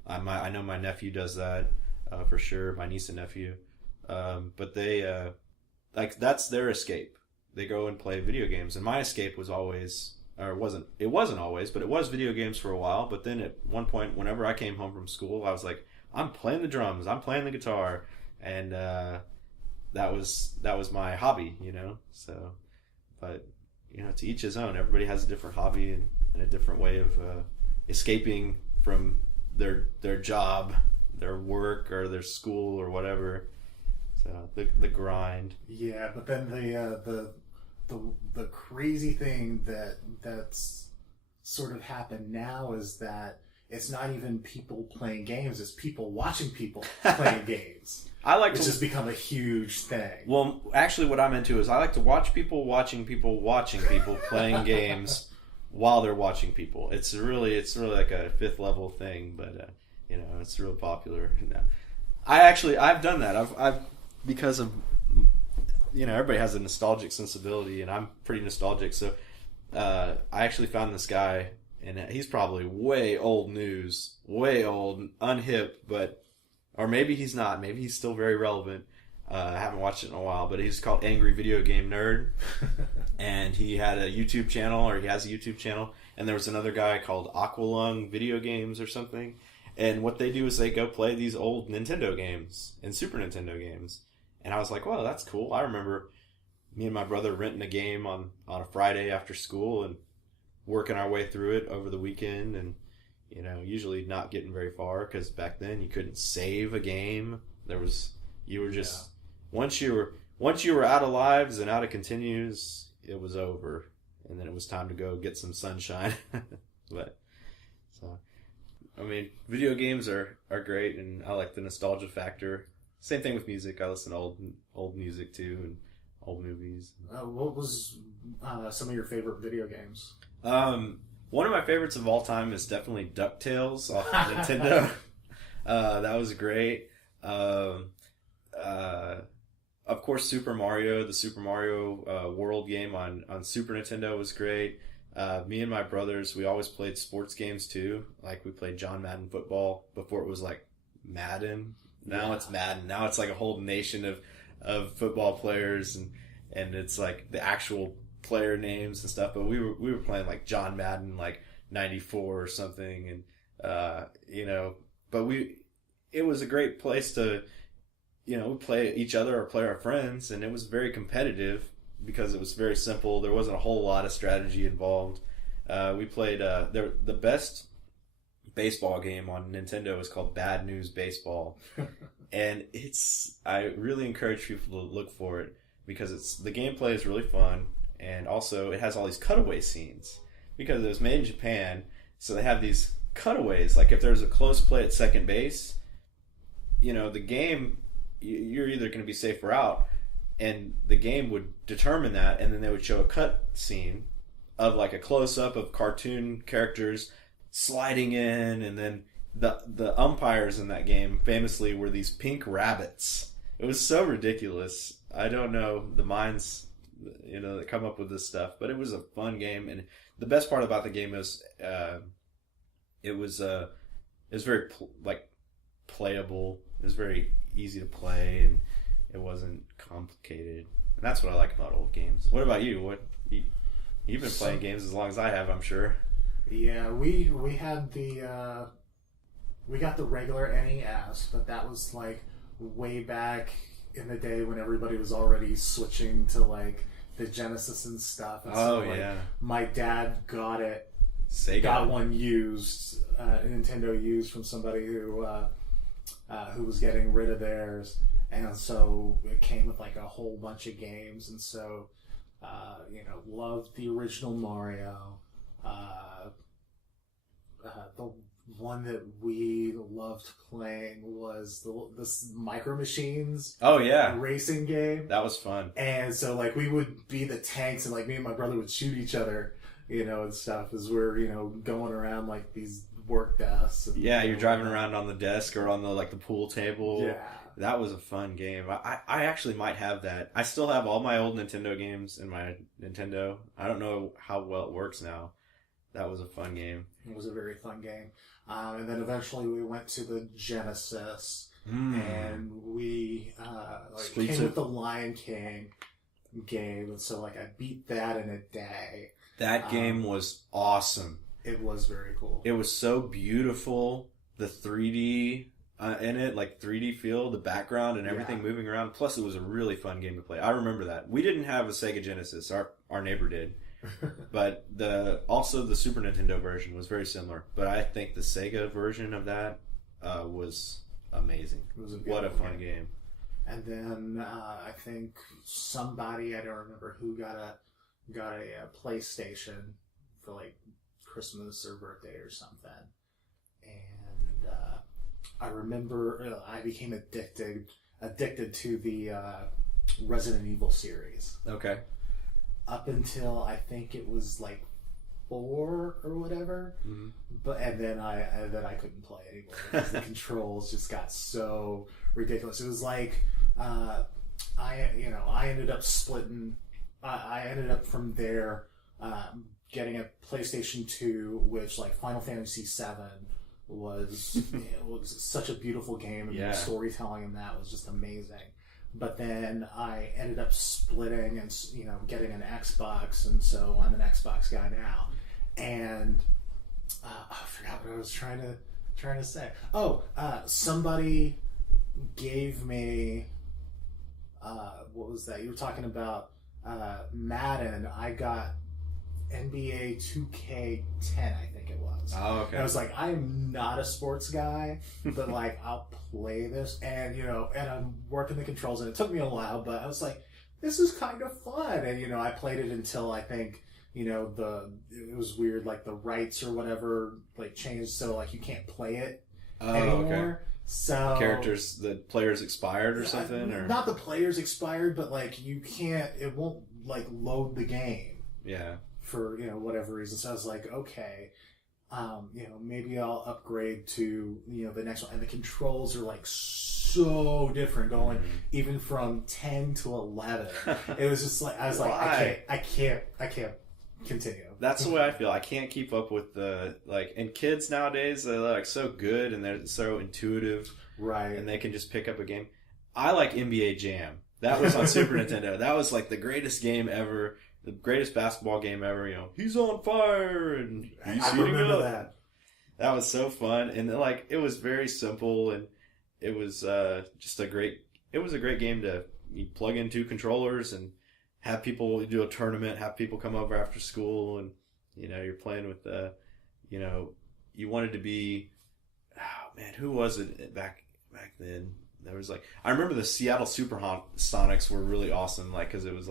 I know my nephew does that for sure. My niece and nephew, but they that's their escape. They go and play video games, and my escape was always, or it wasn't always, but it was video games for a while. But then at one point, whenever I came home from school, I was like, I'm playing the drums, I'm playing the guitar, and that was my hobby, So, but to each his own. Everybody has a different hobby and a different way of escaping from their job, their work, or their school, or whatever. So the grind. Yeah, but then the crazy thing that's sort of happened now is that it's not even people playing games; it's people watching people playing games. It's just become a huge thing. Well, actually, what I'm into is I like to watch people watching people playing games while they're watching people. It's really like a fifth level thing, but it's real popular. I've done that. I've because of everybody has a nostalgic sensibility, and I'm pretty nostalgic. So I actually found this guy, and he's probably way old news, way old, unhip, or maybe he's not. Maybe he's still very relevant. I haven't watched it in a while, but he's called Angry Video Game Nerd, and he had a YouTube channel, or he has a YouTube channel, and there was another guy called Aqualung Video Games or something, and what they do is they go play these old Nintendo games and Super Nintendo games, and I was like, well, that's cool. I remember me and my brother renting a game on a Friday after school and working our way through it over the weekend, and usually not getting very far, because back then you couldn't save a game. You were just once you were out of lives and out of continues, it was over, and then it was time to go get some sunshine. But I mean, video games are great, and I like the nostalgia factor. Same thing with music. I listen to old music too, and old movies. What was some of your favorite video games? One of my favorites of all time is definitely DuckTales off Nintendo. That was great. Of course, Super Mario, the Super Mario World game on Super Nintendo was great. Me and my brothers, we always played sports games too. Like, we played John Madden football before it was like Madden. Now it's Madden. Now it's like a whole nation of football players, and it's like the actual player names and stuff. But we were playing like John Madden, like 94 or something, and but it was a great place to play each other or play our friends, and it was very competitive because it was very simple. There wasn't a whole lot of strategy involved. We played the best baseball game on Nintendo is called Bad News Baseball, and I really encourage people to look for it because the gameplay is really fun, and also it has all these cutaway scenes because it was made in Japan, so they have these cutaways. Like if there's a close play at second base, the game, you're either going to be safe or out, and the game would determine that, and then they would show a cut scene of like a close up of cartoon characters sliding in, and then the umpires in that game famously were these pink rabbits. It was so ridiculous. I don't know the minds, that come up with this stuff, but it was a fun game, and the best part about the game is it was very playable. It was very easy to play, and it wasn't complicated. And that's what I like about old games. What about you? You've been playing games as long as I have, I'm sure. Yeah, we had we got the regular NES, but that was like way back in the day when everybody was already switching to like the Genesis and stuff. And yeah. My dad got Sega. Got one used, Nintendo used from somebody who was getting rid of theirs, and so it came with like a whole bunch of games, and so loved the original Mario. The one that we loved playing was this Micro Machines. Oh yeah, racing game. That was fun. And so like we would be the tanks, and like me and my brother would shoot each other, and stuff as we're going around like these work desks. And, yeah, you're driving around on the desk or on the the pool table. Yeah, that was a fun game. I actually might have that. I still have all my old Nintendo games in my Nintendo. I don't know how well it works now. That was a fun game. It was a very fun game. And then eventually we went to the Genesis, and we came with the Lion King game, and so like I beat that in a day. That game was awesome. It was very cool. It was so beautiful. The 3D in it, like 3D feel, the background and everything moving around. Plus, it was a really fun game to play. I remember that. We didn't have a Sega Genesis. Our neighbor did. But also the Super Nintendo version was very similar. But I think the Sega version of that was amazing. It was what a fun game. And then I think somebody, I don't remember who, got a PlayStation for like Christmas or birthday or something. And I remember I became addicted to the Resident Evil series. Okay. Up until I think it was like 4 or whatever, and then I couldn't play anymore because the controls just got so ridiculous. It was like I ended up splitting. I ended up from there getting a PlayStation 2, which like Final Fantasy VII was was such a beautiful game, and the storytelling in that was just amazing. But then I ended up splitting and getting an Xbox, and so I'm an Xbox guy now. And I forgot what I was trying to say. Somebody gave me what was that? You were talking about Madden. I got NBA 2K10, I think it was. Oh, okay. And I was like, I'm not a sports guy, but like I'll play this, and and I'm working the controls, and it took me a while, but I was like, this is kind of fun, and I played it until I think it was weird, like the rights or whatever like changed, so like you can't play it anymore. Okay. So the players expired or something, or not the players expired, but like you can't. It won't like load the game. Yeah. For whatever reason, so I was like, okay, maybe I'll upgrade to the next one. And the controls are like so different, going even from 10 to 11. It was just like I was like, I can't continue. That's the way I feel. I can't keep up with and kids nowadays, they're like so good and they're so intuitive, right? And they can just pick up a game. I like NBA Jam. That was on Super Nintendo. That was like the greatest game ever. The greatest basketball game ever, he's on fire and he's heating up. That was so fun, and it was very simple, and it was just a great game to plug in 2 controllers and have people do a tournament, have people come over after school, and you're playing with you wanted to be, oh man, who was it back then? There was I remember the Seattle Supersonics were really awesome, because it was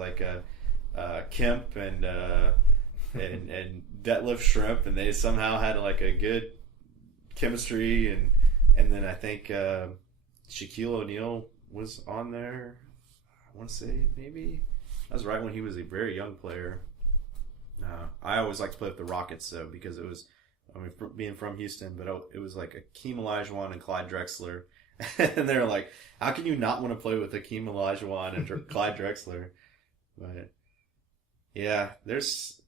Kemp and Detlef Shrimp, and they somehow had a good chemistry, and then I think Shaquille O'Neal was on there. I want to say maybe that was right when he was a very young player. I always liked to play with the Rockets though, because it was, I mean, being from Houston, but it was like Akeem Olajuwon and Clyde Drexler, and they're like, how can you not want to play with Akeem Olajuwon and Clyde Drexler? But yeah, there's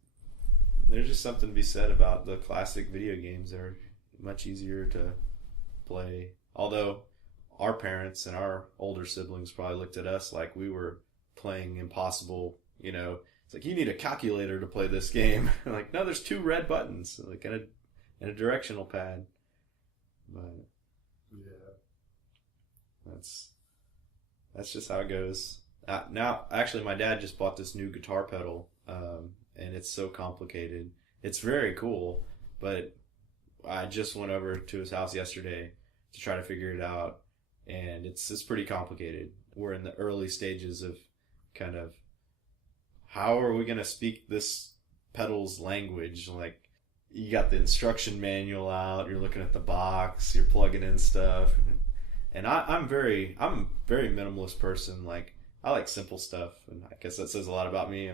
just something to be said about the classic video games. They're much easier to play. Although our parents and our older siblings probably looked at us like we were playing impossible, you know. It's like, you need a calculator to play this game. Like, no, there's 2 red buttons, like, and a directional pad. But yeah, that's just how it goes. Now, actually, my dad just bought this new guitar pedal, and it's so complicated. It's very cool, but I just went over to his house yesterday to try to figure it out, and it's pretty complicated. We're in the early stages of kind of, how are we going to speak this pedal's language? Like, you got the instruction manual out, you're looking at the box, you're plugging in stuff, and I'm a very minimalist person. Like, I like simple stuff, and I guess that says a lot about me.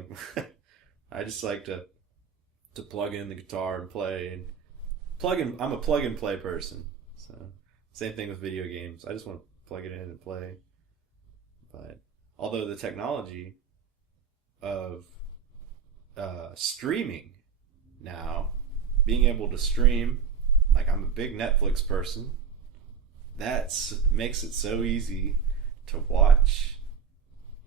I just like to plug in the guitar and play, and I'm a plug and play person. So same thing with video games. I just want to plug it in and play. But although the technology of streaming now, being able to stream, like, I'm a big Netflix person, that makes it so easy to watch,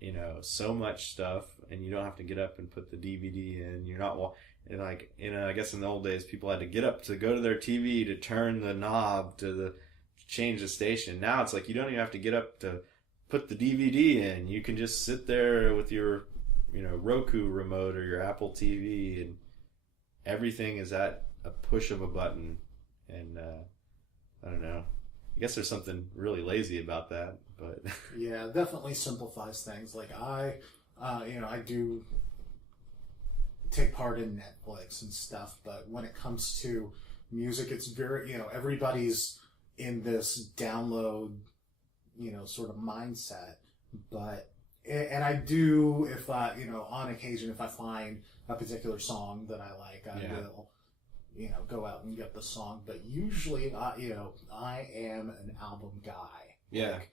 you know, so much stuff, and you don't have to get up and put the DVD in. You're not, and like, you know, I guess in the old days people had to get up to go to their TV to turn the knob to change the station. Now it's like, you don't even have to get up to put the DVD in. You can just sit there with your, you know, Roku remote or your Apple TV, and everything is at a push of a button. And I don't know, I guess there's something really lazy about that, but yeah, it definitely simplifies things. Like, I do take part in Netflix and stuff, but when it comes to music, it's very, you know, everybody's in this download, you know, sort of mindset. But, and I do, if I, you know, on occasion, if I find a particular song that I like, I will, you know, go out and get the song. But usually, you know, I am an album guy. Yeah. Like,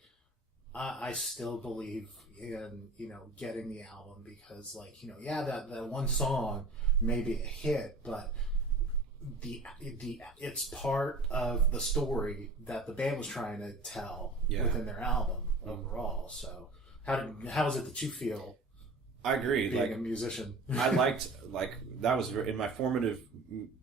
I still believe in, you know, getting the album, because, like, you know, yeah, that one song may be a hit, but it's part of the story that the band was trying to tell within their album overall. So how is it that you feel? I agree. Being like a musician, I liked, like, that was in my formative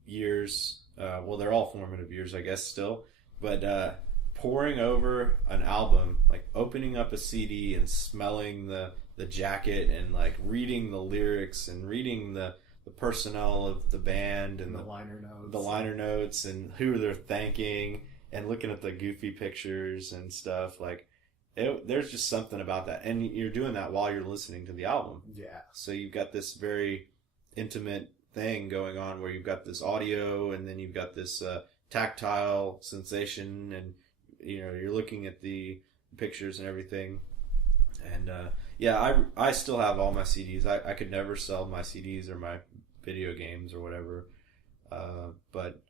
years. Well, they're all formative years, I guess, still. But pouring over an album, like opening up a CD and smelling the jacket, and like reading the lyrics and reading the personnel of the band and the liner notes and who they're thanking, and looking at the goofy pictures and stuff. Like, there's just something about that, and you're doing that while you're listening to the album. Yeah. So you've got this very intimate thing going on where you've got this audio, and then you've got this tactile sensation, and, you know, you're looking at the pictures and everything. And I still have all my CDs. I could never sell my CDs or my video games or whatever, but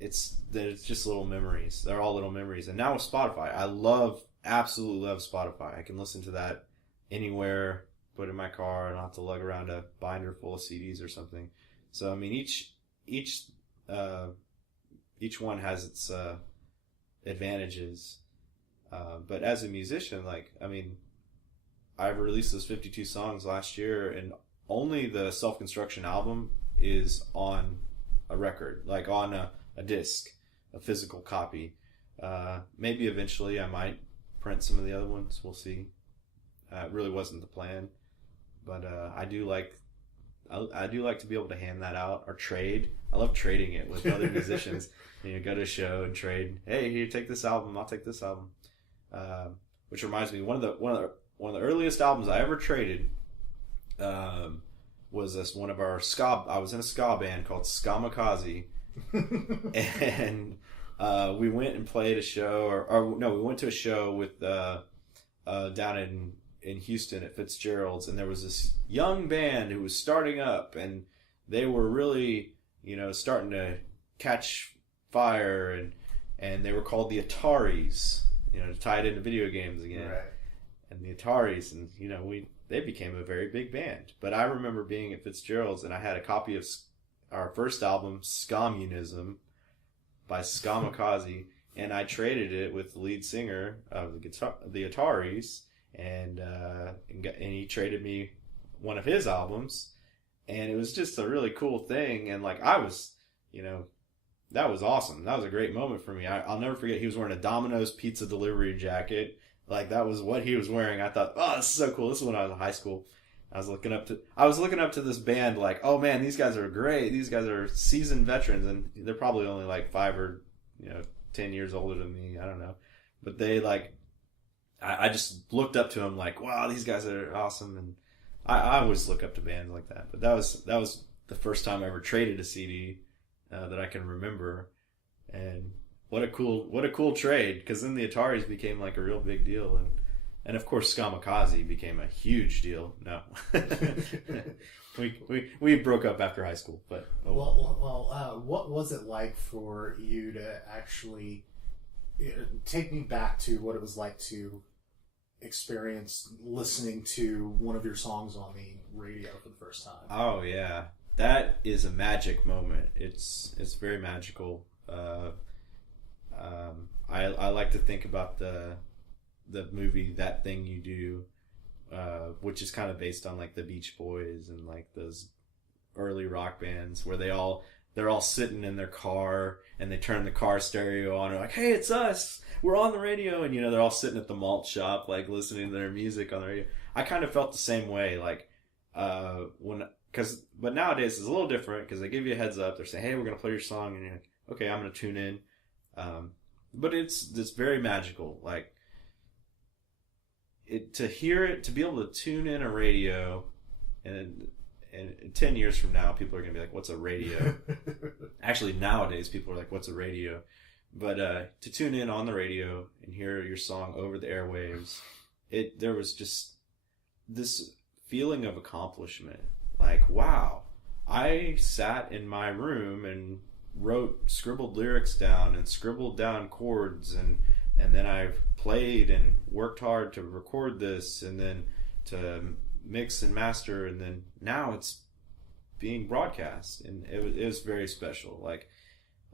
it's just little memories. They're all little memories. And now with Spotify, absolutely love Spotify. I can listen to that anywhere, put it in my car, and I don't have to lug around a binder full of CDs or something. So I mean, each one has its advantages. But as a musician, like, I mean, I released those 52 songs last year, and only the Self-Construction album is on a record, like on a disc, a physical copy. Maybe eventually I might print some of the other ones. We'll see. It really wasn't the plan, but I do like to be able to hand that out or trade. I love trading it with other musicians. You know, go to a show and trade. Hey, here, take this album. I'll take this album. Which reminds me, one of the earliest albums I ever traded was one of our ska. I was in a ska band called Skamikaze, And we went and played a show, or no, we went to a show with down in Houston at Fitzgerald's, and there was this young band who was starting up, and they were really, starting to catch fire, and they were called the Ataris, to tie it into video games again. Right. And the Ataris, and they became a very big band. But I remember being at Fitzgerald's, and I had a copy of our first album, Scommunism, by Skamikaze, and I traded it with the lead singer of the Ataris, and he traded me one of his albums, and it was just a really cool thing. And like, I was, that was awesome. That was a great moment for me. I'll never forget. He was wearing a Domino's pizza delivery jacket. Like, that was what he was wearing. I thought, oh, this is so cool. This is when I was in high school. I was looking up to this band, like, oh man, these guys are great. These guys are seasoned veterans, and they're probably only like 5 or 10 years older than me. I don't know, but they like, I just looked up to them like, wow, these guys are awesome. And I always look up to bands like that. But that was the first time I ever traded a CD that I can remember, and what a cool trade, because then the Ataris became like a real big deal, and of course Skamikaze became a huge deal. No, we broke up after high school, but what was it like for you to actually take me back to what it was like to experience listening to one of your songs on the radio for the first time? Oh yeah, that is a magic moment. It's very magical. I like to think about the movie That Thing You Do, which is kind of based on like the Beach Boys and like those early rock bands where they're all sitting in their car and they turn the car stereo on and are like, hey, it's us, we're on the radio, and they're all sitting at the malt shop like listening to their music on the radio. I kind of felt the same way, like but nowadays it's a little different because they give you a heads up. They're saying, hey, we're gonna play your song, and you're like, okay, I'm gonna tune in. But it's very magical, like to hear it, to be able to tune in a radio, and 10 years from now, people are going to be like, what's a radio? Actually, nowadays, people are like, what's a radio? But to tune in on the radio and hear your song over the airwaves, there was just this feeling of accomplishment. Like, wow, I sat in my room and scribbled lyrics down and scribbled down chords, and then I've played and worked hard to record this, and then to mix and master, and then now it's being broadcast, and it was very special. Like,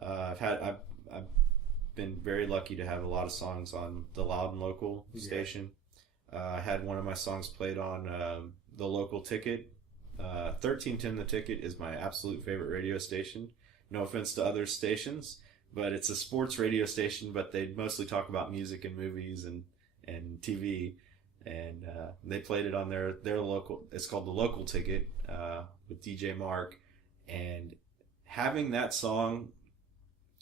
I've been very lucky to have a lot of songs on the Loud and Local station. I had one of my songs played on the local ticket. 1310 The Ticket is my absolute favorite radio station. No offense to other stations, but it's a sports radio station, but they mostly talk about music and movies and TV. And they played it on their local, it's called The Local Ticket, with DJ Mark. And having that song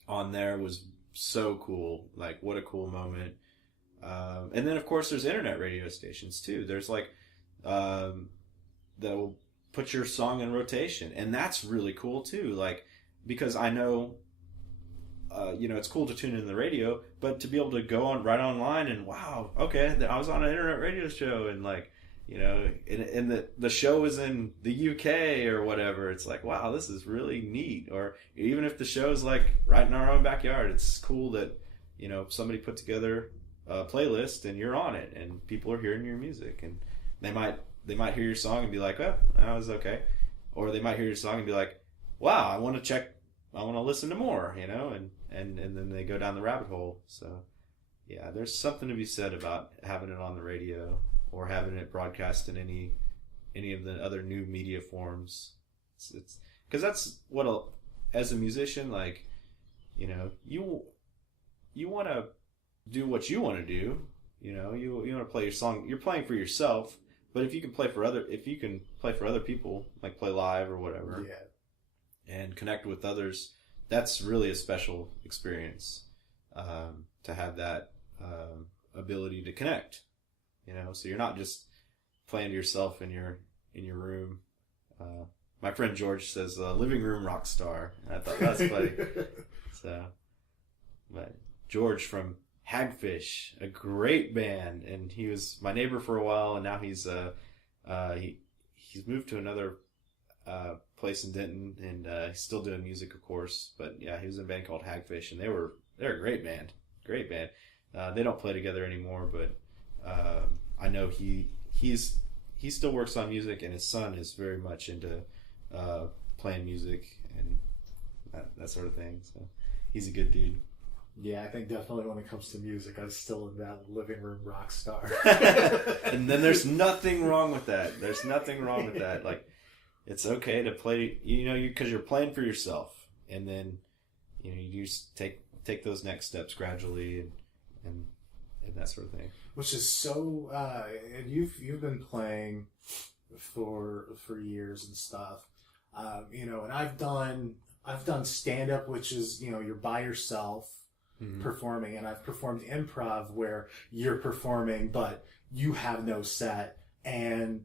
on there was so cool. Like, what a cool moment. And then, of course, there's internet radio stations, too. There's, like, that will put your song in rotation. And that's really cool, too. Like, because I know, it's cool to tune in the radio, but to be able to go right online and, wow, okay, I was on an internet radio show, and like, and the show is in the UK or whatever. It's like, wow, this is really neat. Or even if the show's like right in our own backyard, it's cool that, somebody put together a playlist and you're on it and people are hearing your music, and they might hear your song and be like, oh, that was okay. Or they might hear your song and be like, wow, I want to listen to more, and then they go down the rabbit hole. So yeah, there's something to be said about having it on the radio or having it broadcast in any of the other new media forms. It's because that's what, as a musician, like, you want to do what you want to do. You want to play your song. You're playing for yourself, but if you can play for other people, like play live or whatever, and connect with others, that's really a special experience, to have that ability to connect. So you're not just playing to yourself in your room. my friend George says living room rock star. And I thought that was funny. So, but George from Hagfish, a great band, and he was my neighbor for a while, and now he's moved to another place in Denton, and he's still doing music, of course. But yeah, he was in a band called Hagfish, and they're a great band. They don't play together anymore, but I know he still works on music, and his son is very much into playing music and that sort of thing. So he's a good dude. Yeah, I think definitely when it comes to music, I'm still in that living room rock star. And then there's nothing wrong with that. Like, it's okay to play, because you're playing for yourself, and then you just take those next steps gradually and that sort of thing. Which is so. And you've been playing for years and stuff, and I've done stand up, which is you're by yourself. Mm-hmm. Performing, and I've performed improv where you're performing but you have no set, and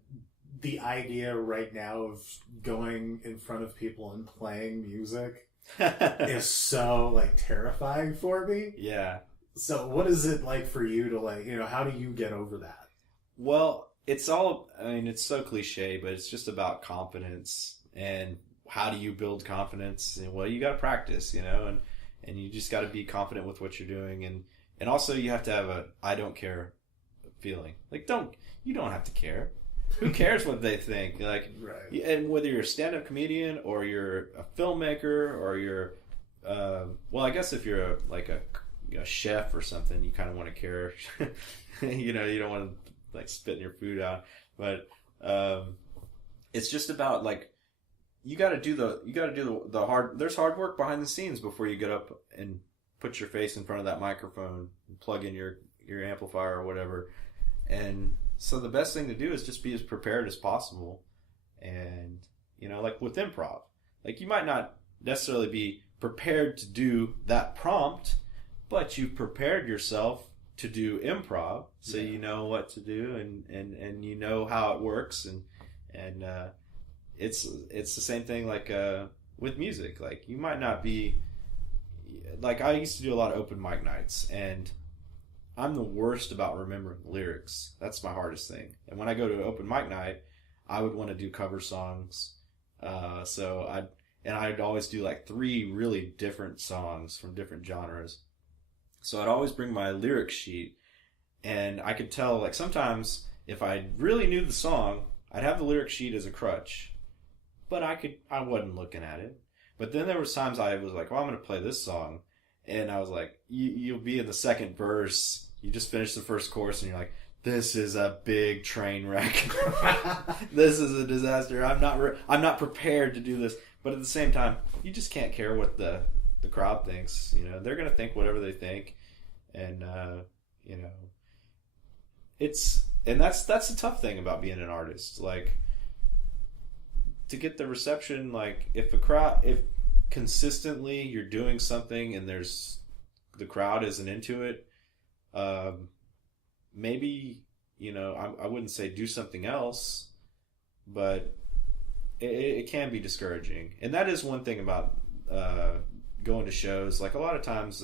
the idea right now of going in front of people and playing music is so terrifying for me. Yeah. So what is it like for you to how do you get over that? Well, it's so cliche, but it's just about confidence, and how do you build confidence? And well, you got to practice, and you just got to be confident with what you're doing, and also you have to have a I don't care feeling. You don't have to care. Who cares what they think? Right. And whether you're a stand-up comedian or you're a filmmaker or you're, I guess if you're a chef or something, you kind of want to care. You don't want to spit your food out, but it's just about you got to do the hard. There's hard work behind the scenes before you get up and put your face in front of that microphone, and plug in your amplifier or whatever. And so the best thing to do is just be as prepared as possible. And with improv, you might not necessarily be prepared to do that prompt, but you've prepared yourself to do improv, so you know what to do and you know how it works, and it's the same thing with music. You might not be I used to do a lot of open mic nights, and I'm the worst about remembering lyrics. That's my hardest thing. And when I go to an open mic night, I would want to do cover songs. I'd always do 3 really different songs from different genres. So I'd always bring my lyric sheet, and I could tell sometimes if I really knew the song, I'd have the lyric sheet as a crutch. But I wasn't looking at it. But then there was times I was I'm going to play this song. And I was you'll be in the second verse. You just finished the first chorus and you're this is a big train wreck. This is a disaster. I'm not prepared to do this. But at the same time, you just can't care what the crowd thinks. They're going to think whatever they think. And, that's the tough thing about being an artist. To get the reception, if consistently you're doing something and the crowd isn't into it, maybe I wouldn't say do something else, but it can be discouraging. And that is one thing about going to shows. A lot of times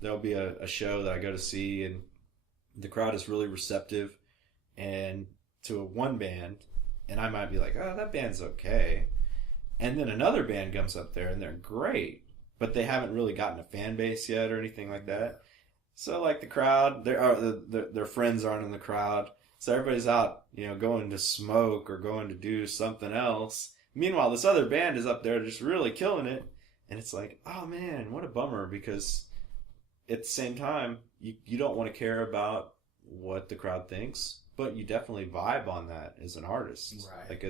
there'll be a show that I go to see, and the crowd is really receptive and to one band, and I might be oh, that band's okay. And then another band comes up there and they're great, but they haven't really gotten a fan base yet or anything like that. So the crowd, their friends aren't in the crowd. So everybody's out, going to smoke or going to do something else. Meanwhile, this other band is up there just really killing it. And it's oh man, what a bummer, because at the same time, you don't want to care about what the crowd thinks, but you definitely vibe on that as an artist. Right.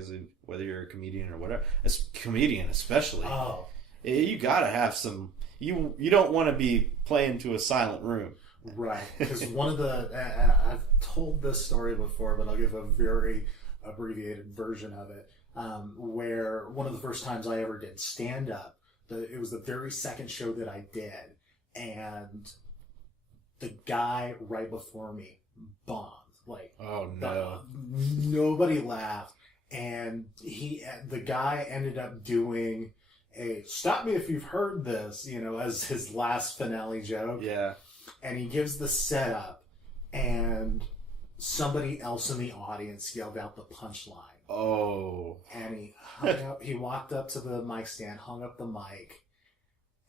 Whether you're a comedian or whatever. As a comedian especially. Oh. You gotta have some... You don't want to be playing to a silent room. Right. Because one of the... I've told this story before, but I'll give a very abbreviated version of it. Where one of the first times I ever did stand-up, it was the very second show that I did. And the guy right before me bombed. Oh no! Nobody laughed, and the guy ended up doing a "Stop me if you've heard this," as his last finale joke. Yeah. And he gives the setup, and somebody else in the audience yelled out the punchline. Oh. And he walked up to the mic stand, hung up the mic,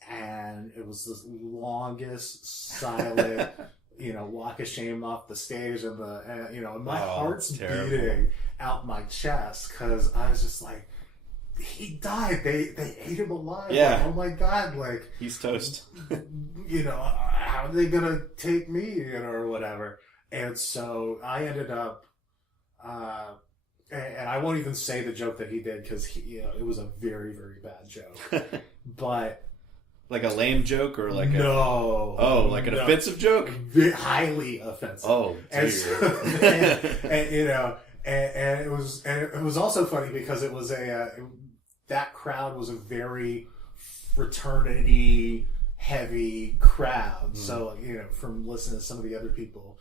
and it was the longest silent, walk of shame off the stage, and my heart's beating out my chest, because I was just like, he died. They ate him alive. Yeah. Like, oh my God. Like, he's toast. How are they gonna take me? Or whatever. And so I ended up, and I won't even say the joke that he did, because it was a very, very bad joke. But like a lame joke, or like an offensive joke? Highly offensive. Oh, dear. And, so, and it was also funny because it was that crowd was a very fraternity heavy crowd. So, from listening to some of the other people,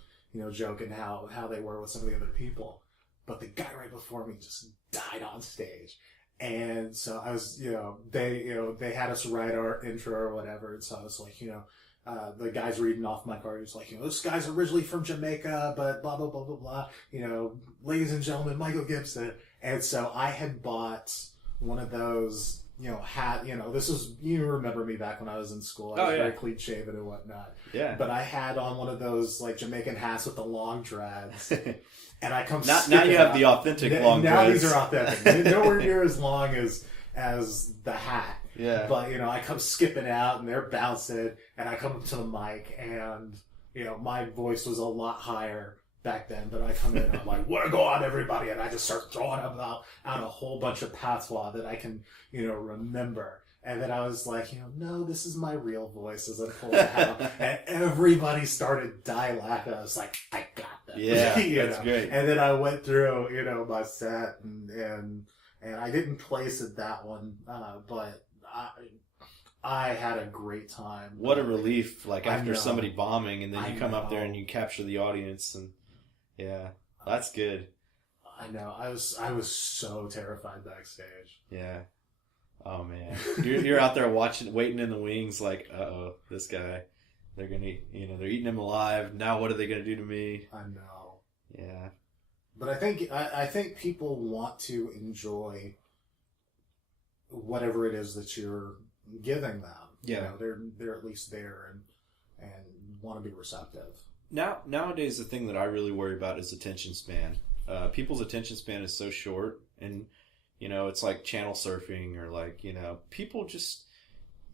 joking how they were with some of the other people. But the guy right before me just died on stage. And so I was, they had us write our intro or whatever. And so I was like, the guy's reading off my card. He's like, this guy's originally from Jamaica, but blah, blah, blah, blah, blah. Ladies and gentlemen, Michael Gibson. And so I had bought one of those, this is, you remember me back when I was in school. I was very clean shaven and whatnot. Yeah. But I had on one of those, like, Jamaican hats with the long dreads. And I come now you have the authentic long dreads. Now these are authentic. Nowhere near as long as the hat. Yeah. But, I come skipping out, and they're bouncing, and I come up to the mic, and, my voice was a lot higher back then, but I come in, and I'm like, "What go on, everybody?" And I just start throwing out a whole bunch of patois that I can, remember. And then I was like, no, this is my real voice as I pulled it out. And everybody started dying laughing. I was like, I got that. Yeah, that's great. And then I went through, my set, and I didn't place it that one, but I had a great time. What a relief! Like after somebody bombing, and then you come up there and you capture the audience, and yeah, that's good. I know. I was so terrified backstage. Yeah. Oh man, you're out there waiting in the wings, like, this guy, they're gonna, they're eating him alive. Now, what are they gonna do to me? I know. Yeah. But I think people want to enjoy whatever it is that you're giving them. Yeah. They're at least there and want to be receptive. Nowadays, the thing that I really worry about is attention span. People's attention span is so short, and it's like channel surfing, or like, people just,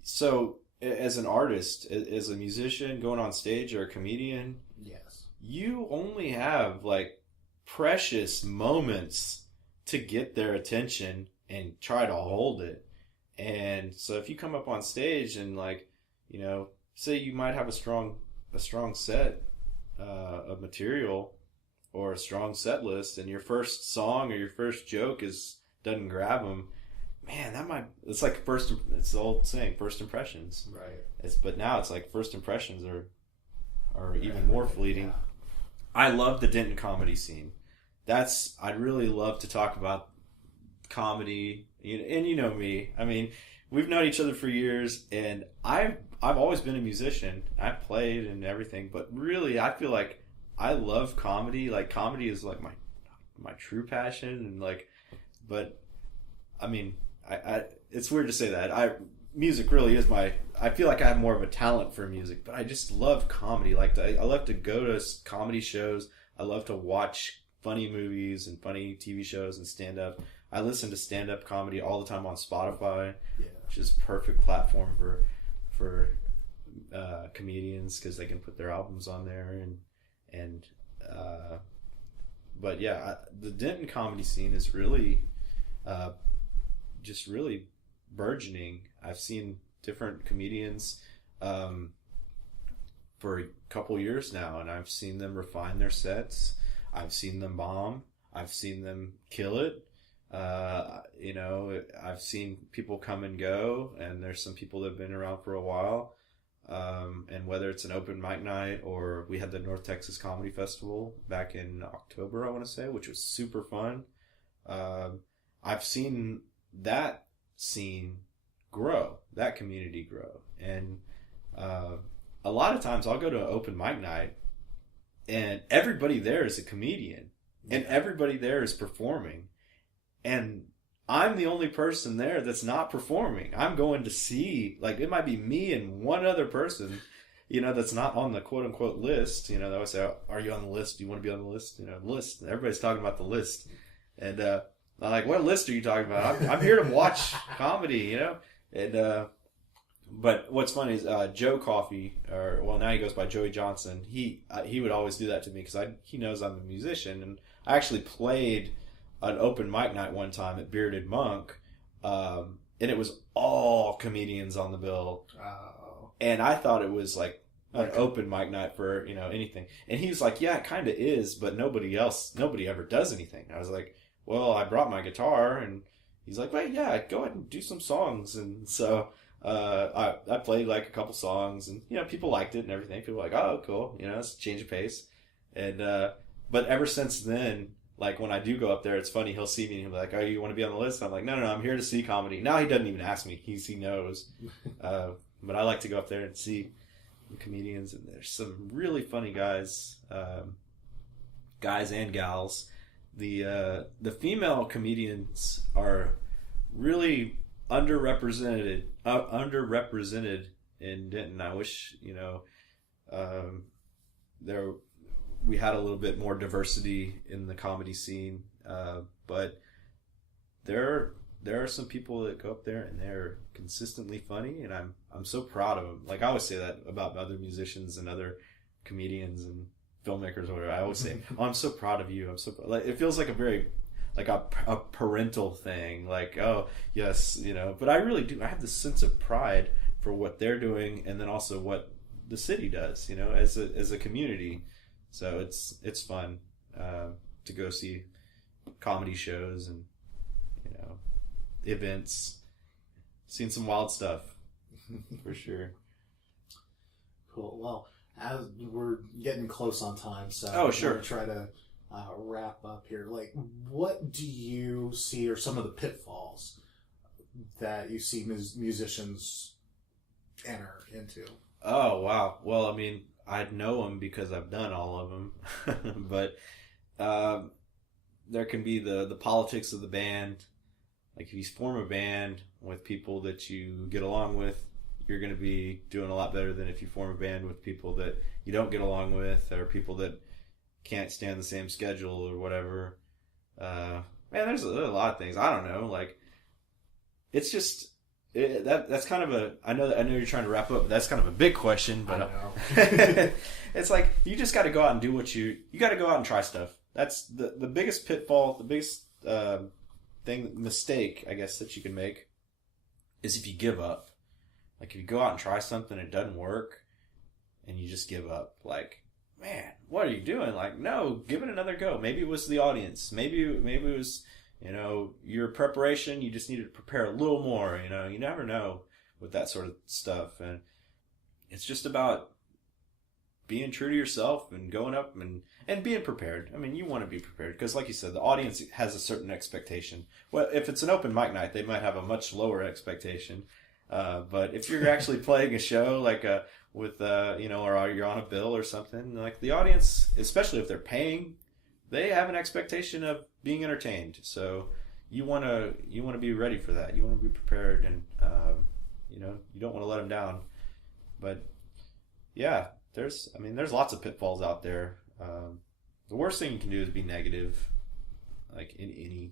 so as an artist, as a musician going on stage, or a comedian, yes, you only have like precious moments to get their attention and try to hold it. And so if you come up on stage and like, say you might have a strong set of material, or a strong set list, and your first song or your first joke doesn't grab them, man, it's like it's the old saying, first impressions. Right. But now it's like first impressions are even more fleeting. Yeah. I love the Denton comedy scene. I'd really love to talk about comedy, and me. I mean, we've known each other for years, and I've always been a musician. I've played and everything, but really, I feel like I love comedy. Like, comedy is like my true passion, and like, but I mean, I it's weird to say that. Music really is I feel like I have more of a talent for music, but I just love comedy. I love to go to comedy shows. I love to watch funny movies and funny TV shows and stand up. I listen to stand up comedy all the time on Spotify, which is a perfect platform for comedians, because they can put their albums on there, but yeah, the Denton comedy scene is really just really burgeoning. I've seen different comedians for a couple years now, and I've seen them refine their sets. I've seen them bomb. I've seen them kill it. I've seen people come and go, and there's some people that have been around for a while. And whether it's an open mic night, or we had the North Texas Comedy Festival back in October, I want to say, which was super fun. I've seen that scene grow, that community grow. And a lot of times I'll go to an open mic night and everybody there is a comedian and everybody there is performing. And I'm the only person there that's not performing. I'm going to see, like, it might be me and one other person, you know, that's not on the quote unquote list. You know, they always say, are you on the list? Do you want to be on the list? You know, list. Everybody's talking about the list. And I'm like, what list are you talking about? I'm here to watch comedy, you know? And but what's funny is Joe Coffey, or well, now he goes by Joey Johnson. He would always do that to me because he knows I'm a musician, and I actually played an open mic night one time at Bearded Monk, and it was all comedians on the bill, and I thought it was like an open mic night for, you know, anything. And he was like, "Yeah, it kind of is, but nobody ever does anything." I was like, "Well, I brought my guitar," and he's like, "Wait, yeah, go ahead and do some songs." And so I played like a couple songs, and you know, people liked it and everything. People were like, "Oh, cool," you know, it's a change of pace. And but ever since then, like when I do go up there, it's funny. He'll see me and he'll be like, "Oh, you want to be on the list?" I'm like, No, I'm here to see comedy." Now he doesn't even ask me; he knows. But I like to go up there and see the comedians, and there's some really funny guys, guys and gals. The female comedians are really underrepresented in Denton. I wish, you know, we had a little bit more diversity in the comedy scene, but there are some people that go up there and they're consistently funny, and I'm so proud of them. Like I always say that about other musicians and other comedians and filmmakers or whatever. I always say, "Oh, I'm so proud of you." Like it feels like a very like a parental thing. Like, oh yes, you know. But I really do. I have this sense of pride for what they're doing, and then also what the city does. You know, as a community. So it's fun to go see comedy shows and, you know, events. Seen some wild stuff for sure. Cool. Well, as we're getting close on time, so sure. I'm gonna try to wrap up here. Like, what do you see are some of the pitfalls that you see musicians enter into? Oh wow. Well, I mean, I know them because I've done all of them, but there can be the politics of the band. Like if you form a band with people that you get along with, you're going to be doing a lot better than if you form a band with people that you don't get along with, or people that can't stand the same schedule or whatever. Man, there's a lot of things. I don't know. Like it's just. That's kind of a. I know you're trying to wrap up, but that's kind of a big question. But it's like you just got to go out and do what you got to go out and try stuff. That's the biggest pitfall, the biggest mistake, I guess, that you can make is if you give up. Like if you go out and try something, it doesn't work, and you just give up. Like, man, what are you doing? Like, no, give it another go. Maybe it was the audience. Maybe it was. You know, your preparation, you just need to prepare a little more, you know, you never know with that sort of stuff. And it's just about being true to yourself and going up and being prepared. I mean, you want to be prepared because like you said, the audience has a certain expectation. Well, if it's an open mic night, they might have a much lower expectation. But if you're actually playing a show like with, you know, or you're on a bill or something, like the audience, especially if they're paying, they have an expectation of being entertained. So you want to be ready for that. You want to be prepared, and you know, you don't want to let them down. But yeah, there's lots of pitfalls out there. The worst thing you can do is be negative, like in